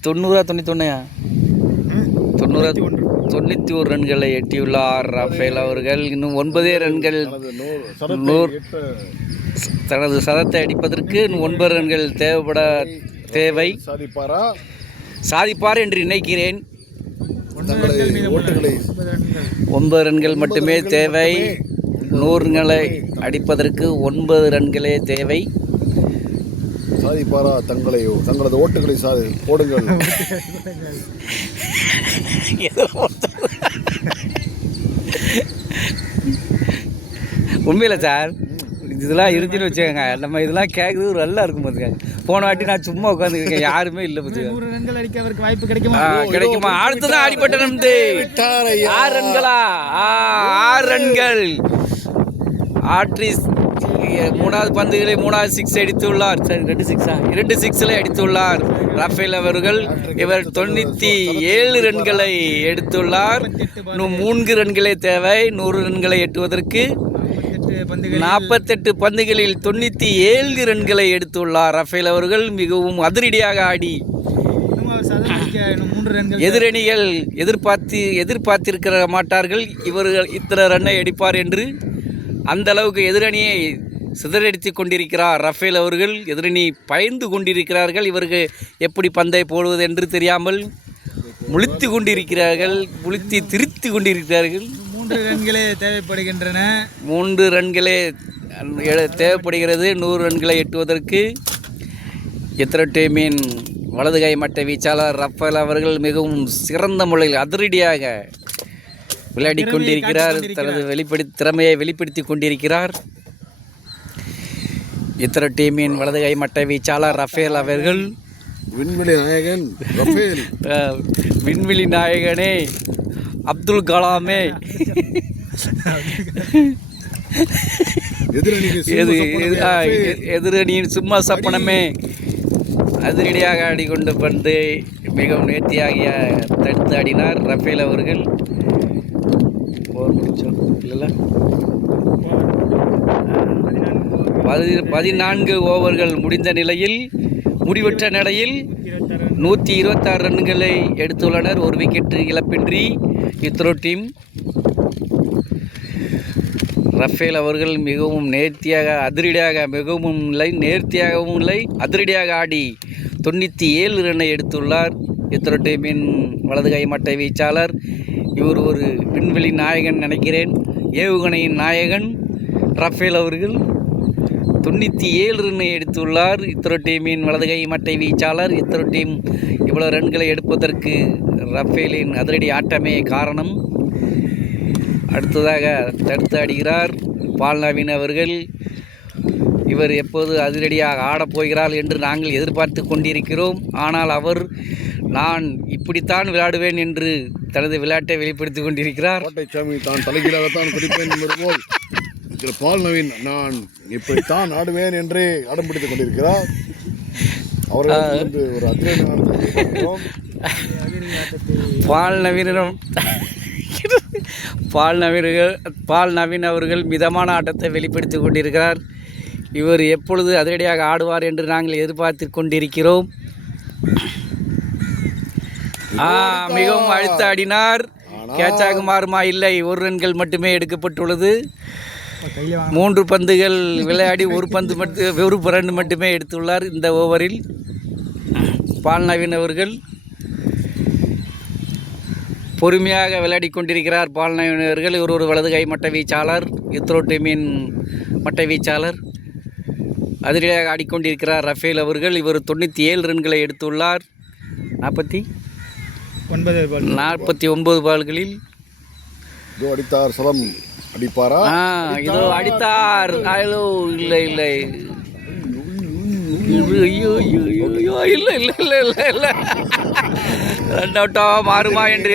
ரன்களை எட்டியுள்ளார் ரஃபேல் அவர்கள். இன்னும் 9 ரன்கள் தனது சதத்தை அடிப்பதற்கு 9 ரன்கள் தேவை. சாதிப்பார் என்று நினைக்கிறேன். 9 ரன்கள் மட்டுமே தேவை. 100 ரன்களை அடிப்பதற்கு 9 ரன்களே தேவை. சாதிப்பாரா? தங்களது ஓட்டுகளை போடுங்கள். உண்மையில சார் இதெல்லாம் இருந்துன்னு வச்சுக்கோங்க. நம்ம இதெல்லாம் கேட்குறது நல்லா இருக்கும் பார்த்துக்காங்க. போன வாட்டி நான் சும்மா உட்காந்துருக்கேன், யாருமே இல்லை பார்த்துக்கோங்க. கிடைக்குமா? அடுத்ததான் அடிப்பட்ட நம்பி 6 ரன்களா? 6 ரன்கள் ஆட்ரிஸ் 3வது பந்துகளை 3வது 6 அடித்துள்ளார். சரி 2 6 அடித்துள்ளார் ரஃபேல் அவர்கள். இவர் 97 ரன்களை எடுத்துள்ளார். இன்னும் 3 ரன்களே தேவை 100 ரன்களை எட்டுவதற்கு. 48 பந்துகளில் 97 ரன்களை எடுத்துள்ளார் ரஃபேல் அவர்கள். மிகவும் அதிரடியாக ஆடி எதிரணிகள் எதிர்பார்த்திருக்க மாட்டார்கள் இவர்கள் இத்தனை ரன்னை அடிப்பார் என்று. அந்த அளவுக்கு எதிரணியை சிதறடித்து கொண்டிருக்கிறார் ரஃபேல் அவர்கள். எதிரணி பயந்து கொண்டிருக்கிறார்கள். இவர்கள் எப்படி பந்தை போடுவது என்று தெரியாமல் முழித்து கொண்டிருக்கிறார்கள், திருத்தி கொண்டிருக்கிறார்கள். 3 ரன்களே தேவைப்படுகின்றன. 3 ரன்களே தேவைப்படுகிறது 100 ரன்களை எட்டுவதற்கு. இத்ரோ டீமின் வலது கை மட்ட வீச்சாளர் ரஃபேல் அவர்கள் மிகவும் சிறந்த முறையில் அதிரடியாக விளையாடி கொண்டிருக்கிறார். தனது திறமையை வெளிப்படுத்தி கொண்டிருக்கிறார். இத்ரோ டீமின் வலது கை மட்ட வீச்சாளர் ரஃபேல் அவர்கள். விண்வெளி நாயகன் ரஃபேல். விண்வெளி நாயகனே அப்துல் கலாமே. எதிரணியின் சும்மா சப்பனமே. அதிரடியாக ஆடிக்கொண்டு பந்து மிகவும் நேர்த்தியாக தடுத்து ஆடினார் ரஃபேல் அவர்கள். 14 ஓவர்கள் முடிந்த நிலையில் முடிவற்ற நிலையில் 126 ரன்களை எடுத்துள்ளனர். ஒரு விக்கெட் இழப்பின்றி இத்ரோ டீம். ரஃபேல் அவர்கள் மிகவும் நேர்த்தியாக அதிரடியாக மிகவும் இல்லை நேர்த்தியாகவும் இல்லை அதிரடியாக ஆடி 97 ரன்னை எடுத்துள்ளார் இத்ரோ டீமின் வலது கை மட்டை வீச்சாளர். இவர் ஒரு விண்வெளி நாயகன் நினைக்கிறேன், ஏவுகணையின் நாயகன் ரஃபேல் அவர்கள். 97 ரன்னை எடுத்துள்ளார் இத்ரோ டீமின் வலது கை மட்டை வீச்சாளர். இத்ரோ டீம் இவ்வளவு ரன்களை எடுப்பதற்கு ரஃபேலின் அதிரடி ஆட்டமே காரணம். அடுத்ததாக தடுத்து ஆடுகிறார் பால் நவீன் அவர்கள். இவர் எப்போது அதிரடியாக ஆடப்போகிறார் என்று நாங்கள் எதிர்பார்த்து கொண்டிருக்கிறோம். ஆனால் அவர் நான் இப்படித்தான் விளையாடுவேன் என்று தனது விளையாட்டை வெளிப்படுத்தி கொண்டிருக்கிறார். கோட்டைச்சாமி தான் தலைகீழாகத்தான் குடிப்பேன் என்பது போல் பால் நவீன் நான் இப்படித்தான் ஆடுவேன் என்றே அடம் பிடித்துக் கொண்டிருக்கிறார். அவர்கள் ஒரு அதிரடி பால் நவீன் அவர்கள் மிதமான ஆட்டத்தை வெளிப்படுத்தி கொண்டிருக்கிறார். இவர் எப்பொழுது அதிரடியாக ஆடுவார் என்று நாங்கள் எதிர்பார்த்து கொண்டிருக்கிறோம். மிகவும் அழுத்த ஆடினார். கேட்சாக மாறுமா? இல்லை, 1 ரன்கள் மட்டுமே எடுக்கப்பட்டுள்ளது. 3 பந்துகள் விளையாடி 1 ரன் மட்டுமே எடுத்துள்ளார் இந்த ஓவரில் பால் நவீன் அவர்கள். பொறுமையாக விளையாடி கொண்டிருக்கிறார் பால் நவீன் அவர்கள். இவர் ஒரு வலது கை மட்ட வீச்சாளர், இத்ரோ டீமின் மட்ட வீச்சாளர். அதிரடியாக ஆடிக்கொண்டிருக்கிறார் ரஃபேல் அவர்கள். இவர் 97 ரன்களை எடுத்துள்ளார் 49 பால்களில். அடித்தார் சலம் அடிப்பாரா? இதோ அடித்தார். இல்லை இல்லை இல்லை இல்லை இல்லை இல்லை இல்லை ரன் அவுட்டா மாறுமா என்று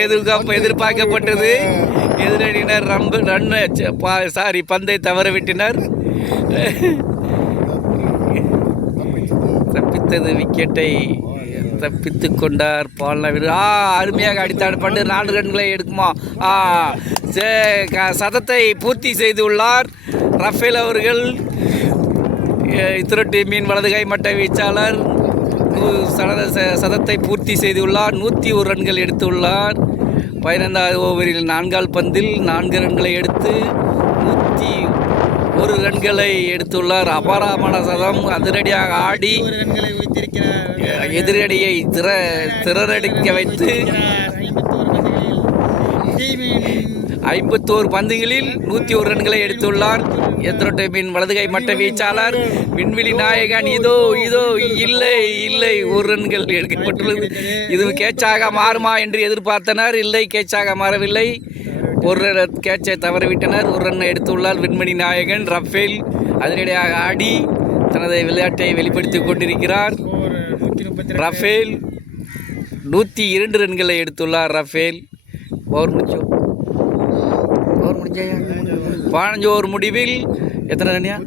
எதிர்பார்க்கப்பட்டது. எதிரணியினர் பந்தை தவறவிட்டனர். தப்பித்தது விக்கெட்டை தப்பித்து கொண்டார் பால்னா வீரர். அருமையாக அடித்தாடு பண்டு 4 ரன்களை எடுக்குமா? சதத்தை பூர்த்தி செய்துள்ளார் ரஃபேல் அவர்கள். இத்திர டீமின் வலதுகை மட்ட வீச்சாளர் சதத்தை பூர்த்தி செய்துள்ளார். 101 ரன்கள் எடுத்துள்ளார். 15வது ஓவரில் 4 பந்தில் 4 ரன்களை எடுத்து 101 ரன்களை எடுத்துள்ளார். அபாரமான சதம். அதிரடியாக ஆடி எதிரடியை திறனடிக்க வைத்து 51 பந்துகளில் 101 ரன்களை எடுத்துள்ளார். எத்திரோட்டமின் வலதுகை மட்ட வீச்சாளர் விண்வெளி நாயகன். இதோ இல்லை 1 ரன்கள் எடுக்கப்பட்டுள்ளது. இது கேட்சாக மாறுமா என்று எதிர்பார்த்தனர். இல்லை, கேட்சாக மாறவில்லை. 1 கேட்சை தவறவிட்டனர். 1 ரன் எடுத்துள்ளார் விண்வெளி நாயகன் ரஃபேல். அதிரடியாக ஆடி தனது விளையாட்டை வெளிப்படுத்திக் கொண்டிருக்கிறார் ரஃபேல். 102 ரன்களை எடுத்துள்ளார் ரஃபேல். ஓவர் முடிஞ்சோ 15 ஓவர் முடிவில் எத்தனை ரன்யா?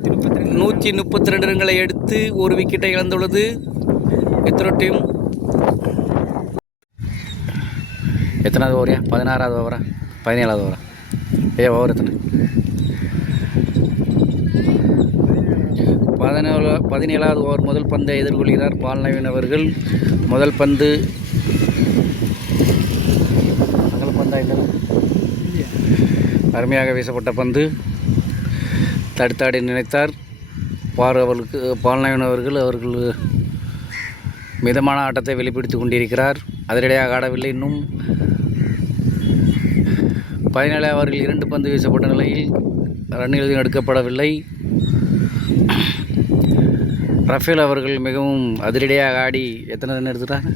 132 ரன்களை எடுத்து 1 விக்கெட்டை இழந்துள்ளது இத்திரோ டீம். எத்தனாவது ஓவரையா? 16வது ஓவரா? 17வது ஓவரா? ஓவர் எத்தனை? 17வது ஓவர். முதல் பந்தை எதிர்கொள்கிறார் பால்நவீன் அவர்கள். முதல் பந்து அருமையாக வீசப்பட்ட பந்து. தடுத்தாடி நினைத்தார் பால்நவீன் அவர்கள் மிதமான ஆட்டத்தை வெளிப்படுத்தி கொண்டிருக்கிறார். அதிரடியாக ஆடவில்லை. இன்னும் 17 ஓவரில் 2 பந்து வீசப்பட்ட நிலையில் ரன்கள் எடுக்கப்படவில்லை. ரஃபேல் அவர்கள் மிகவும் அதிரடியாக ஆடி எத்தனை ரன் எடுத்துட்டார்?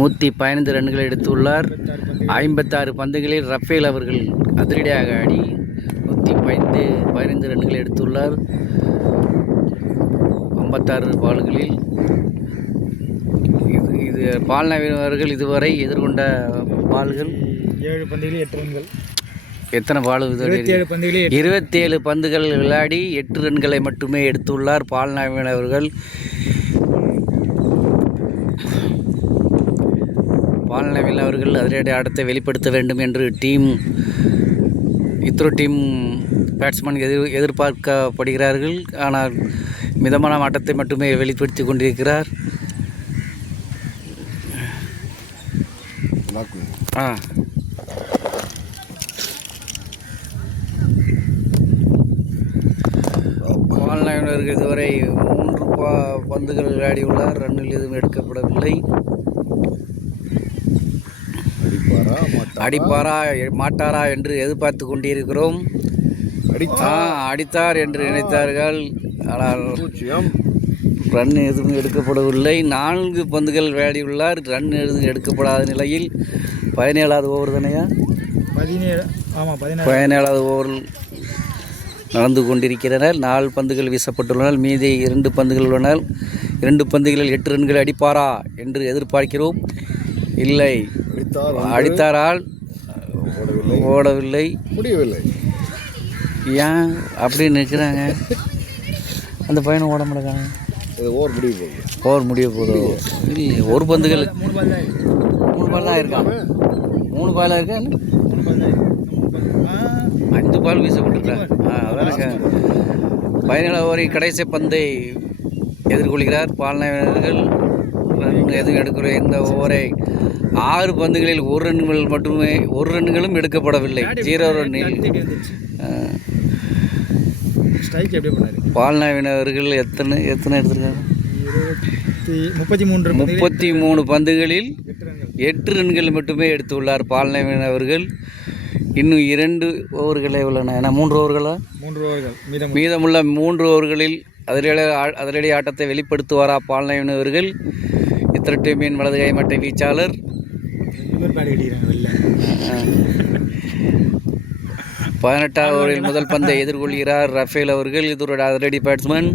115 ரன்கள் எடுத்துள்ளார். 56 பந்துகளில் ரஃபேல் அவர்கள் அதிரடியாக ஆடி 115 ரன்கள் எடுத்துள்ளார். 56 பால்களில். இது பால்நவீன் அவர்கள் இதுவரை எதிர்கொண்ட பால்கள் 7 பந்துகளில் 8 ரன்கள். எத்தனை பால்? 27 பந்துகள் விளையாடி 8 ரன்களை மட்டுமே எடுத்துள்ளார் பால்நவீன் அவர்கள். பால்நவீன் அவர்கள் அதிரடி ஆட்டத்தை வெளிப்படுத்த வேண்டும் என்று இத்திரோ டீம் பேட்ஸ்மேன் எதிர்பார்க்கப்படுகிறார்கள். ஆனால் மிதமான ஆட்டத்தை மட்டுமே வெளிப்படுத்தி கொண்டிருக்கிறார். பால்நவீன் இதுவரை 3 பந்துகள் விளையாடியுள்ளார். ரன்னில் எதுவும் எடுக்கப்படவில்லை. அடிப்பாரா மாட்டாரா என்று எதிர்பார்த்து கொண்டிருக்கிறோம். அடித்தார் என்று நினைத்தார்கள். ஆனால் ரன் எதுவும் எடுக்கப்படவில்லை. 4 பந்துகள் விளையாடியுள்ளார். ரன் எதுவும் எடுக்கப்படாத நிலையில் 17வது ஓவர் தானையா? 17வது ஓவர் நடந்து கொண்டிருக்கிறனர். 4 பந்துகள் வீசப்பட்டுள்ளனர். மீதி 2 பந்துகள் உள்ளனர். 2 பந்துகளில் 8 ரன்கள் அடிப்பாரா என்று எதிர்பார்க்கிறோம். இல்லை, அடித்தாரால் ஓடவில்லை, முடியவில்லை. ஏன் அப்படி நிற்கிறாங்க? அந்த பையனை ஓட மாட்டாங்க. ஓவர் முடிய போகுது. இல்லை, 1 பந்துகள் 3 பால் தான் இருக்கான். 3 பாலாக இருக்கா? 5 பால் வீசப்பட்டிருக்காங்க. அதான் 17 ஓவரில் கடைசி பந்தை எதிர்கொள்கிறார் பால்நவீனர்கள். ரன் எதுவும் எடுக்கிற இந்த ஓவரை 6 பந்துகளில் 1 ரன்கள் மட்டுமே, 1 ரன்களும் எடுக்கப்படவில்லை. 0 ரன்னில் பால்நவீன் அவர்கள் எத்தனை எடுத்திருக்காங்க? 33 பந்துகளில் 8 ரன்கள் மட்டுமே எடுத்துள்ளார் பால்நவீன் அவர்கள். இன்னும் 2 ஓவர்களே உள்ளன. ஏன்னா 3 ஓவர்களா? 3 ஓவர்கள் மீதமுள்ள 3 ஓவர்களில் அதிரடி ஆட்டத்தை வெளிப்படுத்துவாரா பால்நவீன் அவர்கள்? இத்திரோ டீமின் வலதுகை மட்டை வீச்சாளர் 18வது ஓவரில் முதல் பந்தை எதிர்கொள்கிறார் ரஃபேல் அவர்கள். இது ஒரு அதிரடி பேட்ஸ்மேன்.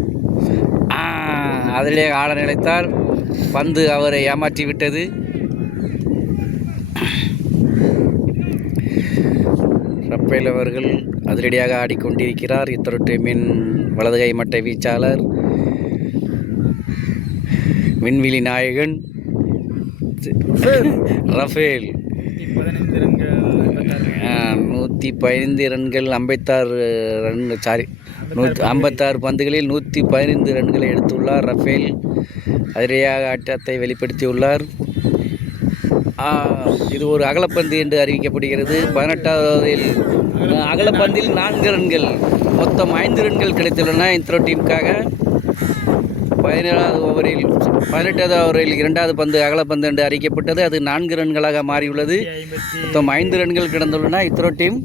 அதிரடியாக ஆட நினைத்தார். பந்து அவரை ஏமாற்றி விட்டது. ரஃபேல் அவர்கள் அதிரடியாக ஆடிக்கொண்டிருக்கிறார். இத்தொரு டீமின் வலதுகை மட்டை வீச்சாளர் விண்வெளி நாயகன் ரஃபேல் 115 ரன்கள் 56 பந்துகளில் 115 ரன்களை எடுத்துள்ளார். ரஃபேல் அதிரடியாக ஆட்டத்தை வெளிப்படுத்தியுள்ளார். இது ஒரு அகலப்பந்து என்று அறிவிக்கப்படுகிறது. 18வது அகலப்பந்தில் 4 ரன்கள், மொத்தம் 5 ரன்கள் கிடைத்துள்ளன இந்திரோ டீமுக்காக. 18வது ஓவரில் 2வது பந்து அகலப்பந்து என்று அறிவிக்கப்பட்டது. அது 4 ரன்களாக மாறியுள்ளது. மொத்தம் 5 ரன்கள் கிடந்துள்ளன. இந்திரோ டீம்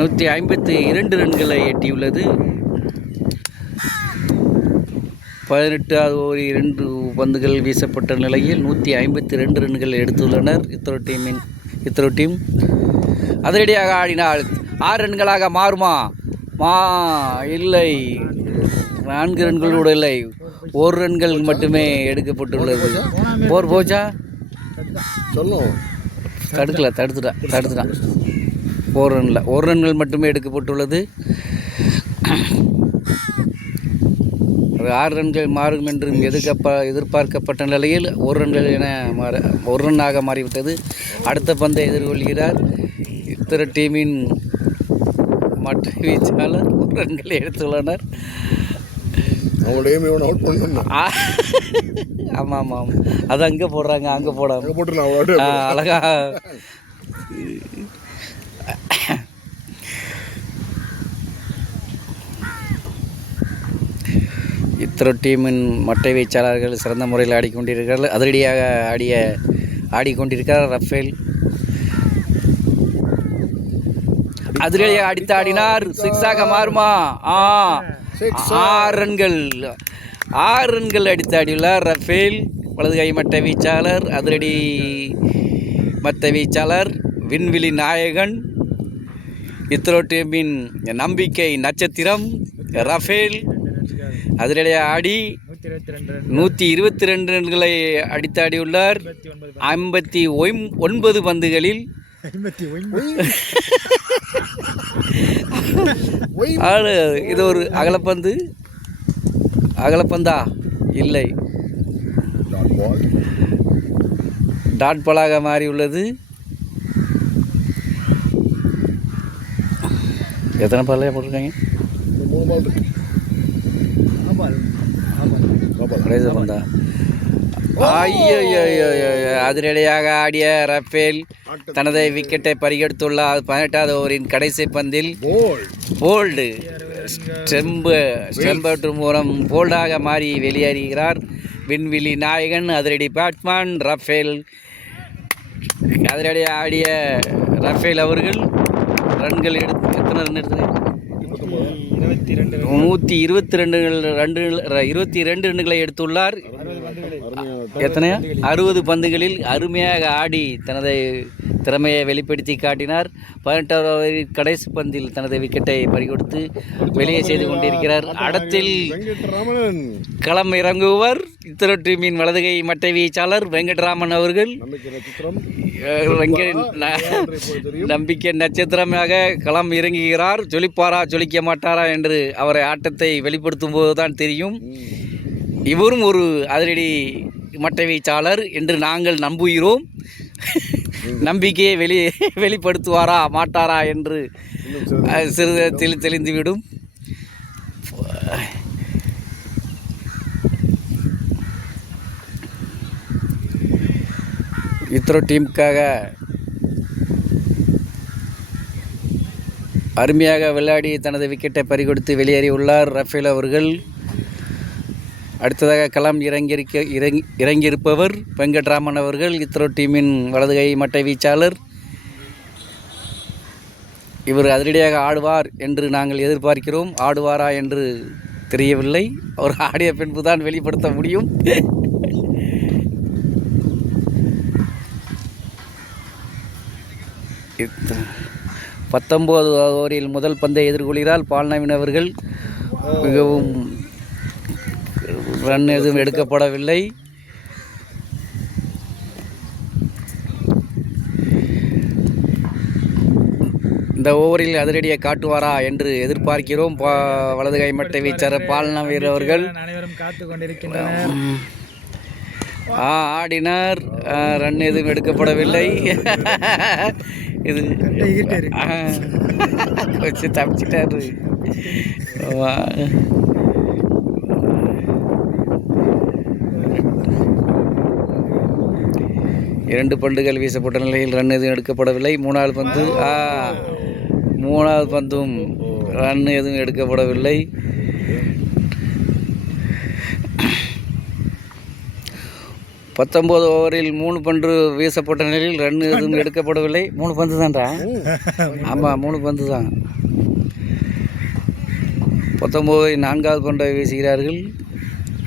152 ரன்களை எட்டியுள்ளது. 18வது ஓவரில் 2 பந்துகள் வீசப்பட்ட நிலையில் 152 ரன்கள் எடுத்துள்ளனர் இத்திரோ டீம். அதிரடியாக ஆடினால் 6 ரன்களாக மாறுமா? இல்லை, 4 ரன்கள் கூட இல்லை, 1 ரன்கள் மட்டுமே எடுக்கப்பட்டுள்ளது. போர் போச்சா? தடுத்துட்டான். 1 ரன்கள் மட்டுமே எடுக்கப்பட்டுள்ளது. அது 6 ரன்கள் மாறும் என்று எதிர்பார்க்கப்பட்ட நிலையில் 1 ரன்னாக மாறிவிட்டது. அடுத்த பந்தை எதிர்கொள்கிறார் இத்திர டீமின் மற்ற வீச்சாளர். 1 ரன்களை எடுத்துள்ளனர். ஆமாம், அது அங்கே போடுறாங்க, அங்கே போடாம அழகா. இத்திரோ டீமின் மட்டை வீச்சாளர்கள் சிறந்த முறையில் ஆடிக்கொண்டிருக்கிறார்கள். அதிரடியாக ஆடிக்கொண்டிருக்கிறார் ரஃபேல். அதிரடியாக அடித்து ஆடினார். 6ஆக மாறுமா? 6 ரன்கள் அடித்து ஆடியுள்ளார் ரஃபேல். வலதுகை மட்டை வீச்சாளர், அதிரடி மட்டை வீச்சாளர், விண்வெளி நாயகன், இத்திரோ டீமின் நம்பிக்கை நட்சத்திரம் ரஃபேல் அதிரடியாக ஆடி 122 ரன்களை அடித்தாடியுள்ளார். 59 பந்துகளில். இது ஒரு அகலப்பந்தா? இல்லை, டாட் பாலாக மாறியுள்ளது. எத்தனை பாலையா போட்டிருக்காங்க? 3 பால் இருக்கு. பந்தா. அதிரடியாக ஆடிய ரஃபேல் தனது விக்கெட்டை பறிகொடுத்துள்ளார். 18வது ஓவரின் கடைசி பந்தில் போல்டு ஸ்டெம்பு மூலம் போல்டாக மாறி வெளியேறுகிறார் விண்வெளி நாயகன், அதிரடி பேட்ஸ்மேன் ரஃபேல். அதிரடியாக ஆடிய ரஃபேல் அவர்கள் ரன்கள் எத்தனை ரன் எடுத்து? 122 ரன்களை எடுத்துள்ளார். எத்தனையா? 60 பந்துகளில் அருமையாக ஆடி தனது திறமையை வெளிப்படுத்தி காட்டினார். 18வது கடைசி பந்தில் தனது விக்கெட்டை பறிகொடுத்து வெளியே செய்து கொண்டிருக்கிறார். அடுத்தில் களம் இறங்குவர் இத்திரோ டீமின் வலதுகை மட்டை வீச்சாளர் வெங்கட்ராமன் அவர்கள். நம்பிக்கை நட்சத்திரமாக களம் இறங்குகிறார். ஜொலிப்பாரா ஜொலிக்க மாட்டாரா என்று அவரை ஆட்டத்தை வெளிப்படுத்தும் போதுதான் தெரியும். இவரும் ஒரு அதிரடி மட்டை வீச்சாளர் என்று நாங்கள் நம்புகிறோம். நம்பிக்கையை வெளிப்படுத்துவாரா மாட்டாரா என்று சிறிது தெளிந்துவிடும். இத்திரோ டீமுக்காக அருமையாக விளையாடி தனது விக்கெட்டை பறிகொடுத்து வெளியேறியுள்ளார் ரஃபேல் அவர்கள். அடுத்ததாக களம் இறங்கியிருப்பவர் வெங்கட்ராமன் அவர்கள், இத்திரோ டீமின் வலதுகை மட்டை வீச்சாளர். இவர் அதிரடியாக ஆடுவார் என்று நாங்கள் எதிர்பார்க்கிறோம். ஆடுவாரா என்று தெரியவில்லை. அவர் ஆடிய பின்பு தான் வெளிப்படுத்த முடியும். பத்தொன்பது ஓவரில் முதல் பந்தை எதிர்கொள்கிறார் பால்நவீன் அவர்கள். மிகவும் ரன் எதுவும் எடுக்கப்படவில்லை. இந்த ஓவரில் அதிரடியை காட்டுவாரா என்று எதிர்பார்க்கிறோம். வலது கை மட்டை வீச்சாளர் பால்நவீர் அவர்கள் அனைவரும் காத்து கொண்டிருக்கின்றனர். ஆடினார், ரன் எதுவும் எடுக்கப்படவில்லை. இது வச்சு தப்பிச்சிட்டாரு. இரண்டு பந்துகள் வீசப்பட்ட நிலையில் ரன் எதுவும் எடுக்கப்படவில்லை. மூணாவது பந்தும் ரன் எதுவும் எடுக்கப்படவில்லை. 19 ஓவரில் 3 பந்து வீசப்பட்ட நிலையில் ரன் எதுவும் எடுக்கப்படவில்லை. 3 பந்து தான்டா. ஆமாம், 3 பந்து தான். 19 4வது பந்தை வீசுகிறார்கள்.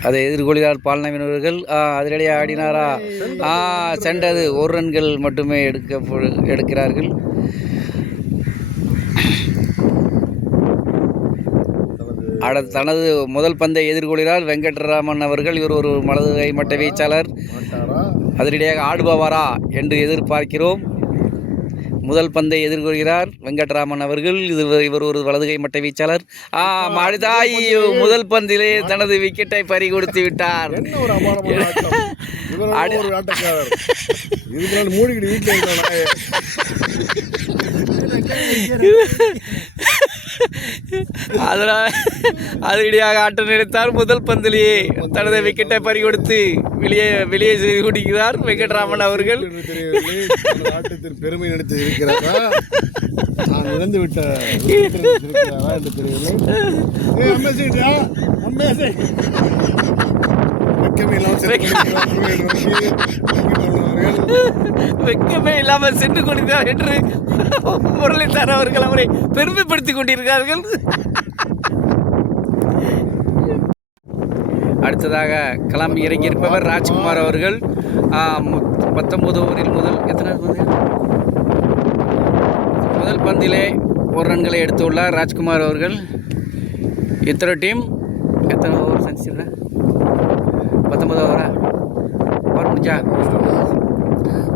அதை எதிர்கொள்கிறார் பால்நவீன் அவர்கள். அதிரடியாக ஆடினாரா? சென்றது. 1 ரன்கள் மட்டுமே எடுக்கிறார்கள். தனது முதல் பந்தை எதிர்கொள்கிறார் வெங்கட்ராமன் அவர்கள். இவர் ஒரு வலது கை மட்டை வீச்சாளர். அதிரடியாக ஆடுபவரா என்று எதிர்பார்க்கிறோம். முதல் பந்தை எதிர்கொள்கிறார் வெங்கட்ராமன் அவர்கள். இவர் ஒரு வலது கை மட்டை வீச்சாளர். மாடிதாய் முதல் பந்திலே தனது விக்கெட்டை பறி கொடுத்து விட்டார். அதனால் அதிரடியாக ஆட்டம் நினைத்தார். முதல் பந்திலேயே தனது விக்கெட்டை பறி கொடுத்து வெளியே செய்து கொண்டிருக்கிறார் வெங்கட்ராமன் அவர்கள். ஆட்டத்தில் பெருமை நினைத்து இருக்கிறாரா, நான் இழந்து விட்ட என்று தெரியவில்லை. வெக்கமே இல்லாமல் சென்று கொண்டிருக்கிறார் என்று முரளிதரன் அவர்கள் அவரை பெருமைப்படுத்திக் கொண்டிருக்கிறார்கள். அடுத்ததாக களம் இறங்கியிருப்பவர் ராஜ்குமார் அவர்கள். 19 ஓவரில் முதல் பந்திலே 1 ரன்களை எடுத்துள்ளார் ராஜ்குமார் அவர்கள். எத்தனை டீம் எத்தனை ஓவர் செஞ்சிருக்கா? 19 ஓவரா? ஓவர் முடிஞ்சா?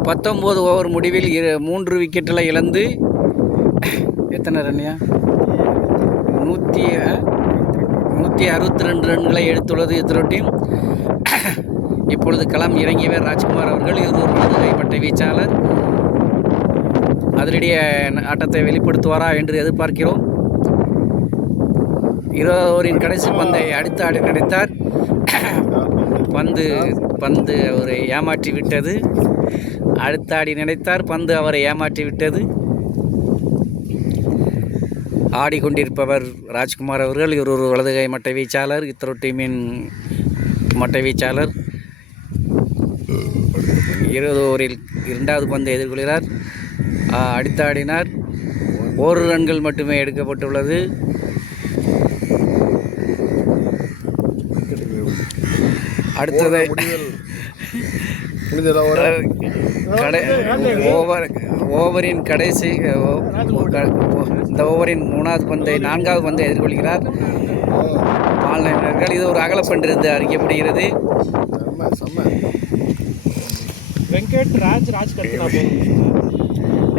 19 ஓவர் முடிவில் 3 விக்கெட்டுகளை இழந்து எத்தனை ரன்யா? 162 ரன்களை எடுத்துள்ளது எத்தனை டீம். இப்பொழுது களம் இறங்கியவர் ராஜ்குமார் அவர்கள். இது ஒரு வலது கை மட்டை வீச்சாளர். அதிரடிய ஆட்டத்தை வெளிப்படுத்துவாரா என்று எதிர்பார்க்கிறோம். 20 ஓவரின் கடைசி பந்தை அடுத்து ஆடி நடித்தார். பந்து அவரை ஏமாற்றி விட்டது. அடுத்த ஆடி நினைத்தார். பந்து அவரை ஏமாற்றி விட்டது. ஆடிக்கொண்டிருப்பவர் ராஜ்குமார் அவர்கள். இவர் ஒரு வலது கை மட்டை வீச்சாளர். இத்தரோ டீமின் மட்டை வீச்சாளர். 20 ஓவரில் 2வது பந்தை எதிர்கொள்கிறார். அடுத்து ஆடினார். 1 ரன்கள் மட்டுமே எடுக்கப்பட்டுள்ளது. அடுத்தது ஓவரின் கடைசி இந்த ஓவரின் 4வது பந்தை எதிர்கொள்கிறார் பால்நவீனர்கள். இது ஒரு அகலப்பந்து என்று அறிக்கப்படுகிறது.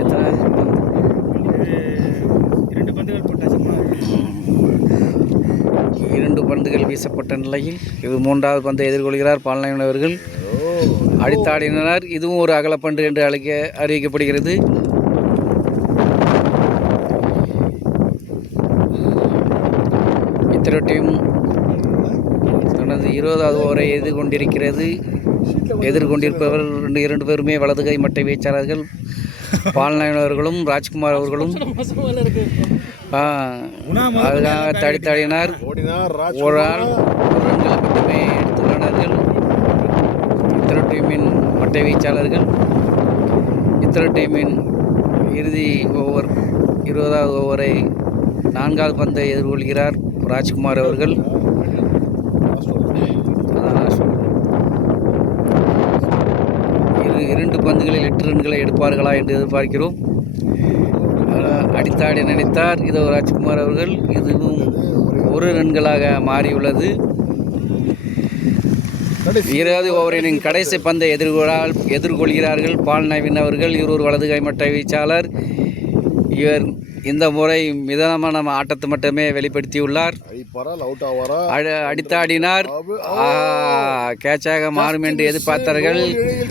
எத்தனை 2 பந்துகள் போட்டாச்சு. 2 பந்துகள் வீசப்பட்ட நிலையில் இது 3வது பந்தை எதிர்கொள்கிறார் பால்நவீன் அவர்கள். அடித்தாடினார். இதுவும் ஒரு அகலப்பந்து என்று அறிவிக்கப்படுகிறது. இத்தனை டீம் தனது 20வது ஓவரை எதிர்கொண்டிருப்பவர் 2 பேருமே வலது கை மட்டை வீச்சாளர்கள். பால்நவீன் அவர்களும் ராஜ்குமார் அவர்களும் அதுக்காக தடித்தாடினார். 1 ரன்களை மட்டுமே எடுத்துள்ளனர்கள் இத்தனை டீமின் மட்டை வீச்சாளர்கள். இத்தனை டீமின் இறுதி ஓவர் 20வது ஓவரை 4வது பந்தை எதிர்கொள்கிறார் ராஜ்குமார் அவர்கள். 2 பந்துகளில் 8 ரன்களை எடுப்பார்களா என்று எதிர்பார்க்கிறோம். அடித்தாடி நினைத்தார் இதோ ராஜ்குமார் அவர்கள். இதுவும் 1 ரன்களாக மாறியுள்ளது. 20வது ஓவரின் கடைசி பந்தை எதிர்கொள்கிறார்கள் பால்நவீன் அவர்கள். இவர் ஒரு வலது கை மட்டை வீச்சாளர். இவர் இந்த முறை மிதமான ஆட்டத்தை மட்டுமே வெளிப்படுத்தியுள்ளார். அடிப்பாரா அவுட் ஆவாரா? அடித்தாடினார். கேட்சாக மாறும் என்று எதிர்பார்த்தார்கள்.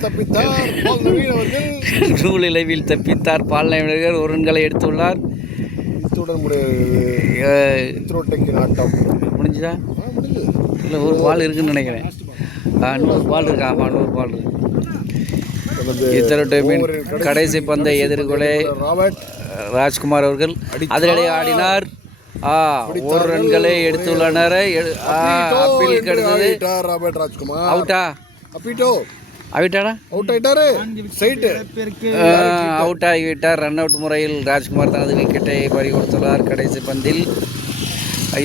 தப்பித்தார் பால் நவீன் அவர்கள். நூல் இலைவில் தப்பித்தார் பால் நவீன். ஒரு ரன்களை எடுத்துள்ளார். இத்துடன் ஆட்டம் முடிஞ்சுதா? முடிஞ்சது. இல்லை, ஒரு பால் இருக்குன்னு நினைக்கிறேன். 100 பால் இருக்கா? ஆமாம், 100 பால் இருக்கு. இத்தனை கடைசி பந்தை எதிர்கொள்ள ராஜ்குமார் அவர்கள் அதிரடி ஆடினார். ஒரு ரன்களை எடுத்துள்ளனர். அப்பீல் கிடைத்தது. அவுட்டா? அவுட்டாடா? அவுட் ஆகிவிட்டார். ரன் அவுட் முறையில் ராஜ்குமார் தனது விக்கெட்டை பறி கொடுத்துள்ளார். கடைசி பந்தில்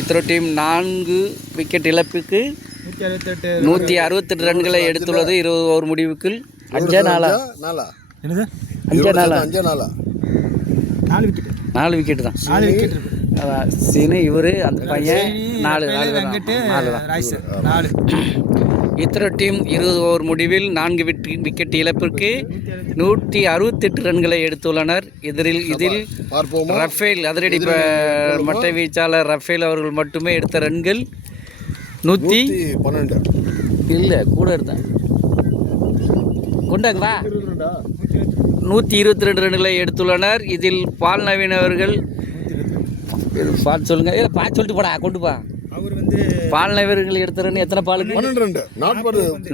இத்தனை டீம் 4 விக்கெட் இழப்புக்கு 168 ரன்களை எடுத்துள்ளது. 20 ஓவர் முடிவுக்கு 5 நாளா 4 விக்கெட் தான். சீனு இவர் அந்த பையன் 4 இத்தனை டீம் 20 ஓவர் முடிவில் 4 விக்கெட் இழப்பிற்கு 168 ரன்களை எடுத்துள்ளனர். இதில் ரஃபேல் அதிரடி மட்டை வீச்சாளர் ரஃபேல் அவர்கள் மட்டுமே எடுத்த ரன்கள் 112 இல்லை, கூட எடுத்தேன். கொண்டாங்க வா. 122 ரன்களை எடுத்துள்ளனர். இதில் பால் நவீன் அவர்கள் பார்த்து சொல்லுங்க. இல்லை, பார்த்து சொல்லிட்டு போடா, கொண்டு பா. அவர் வந்து பால் நவீர்கள் எடுத்த ரன் எத்தனை பாலுக்கு?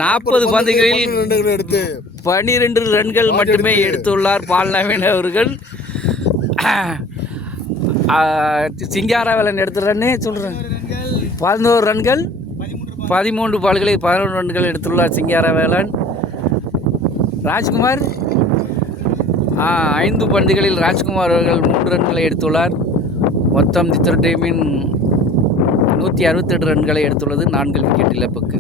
40 பந்துகளில் 12 ரன்கள் மட்டுமே எடுத்துள்ளார் பால் நவீன் அவர்கள். சிங்காரவேலன் எடுத்த ரன்னு சொல்கிறேன் 11 ரன்கள் 13 பால்களில் 11 ரன்கள் எடுத்துள்ளார் சிங்காரவேலன். ராஜ்குமார் 5 பந்துகளில் ராஜ்குமார் அவர்கள் 3 ரன்களை எடுத்துள்ளார். மொத்தம் இத்தனை டீமின் 168 ரன்களை எடுத்துள்ளது. 4 விக்கெட் இழப்புக்கு.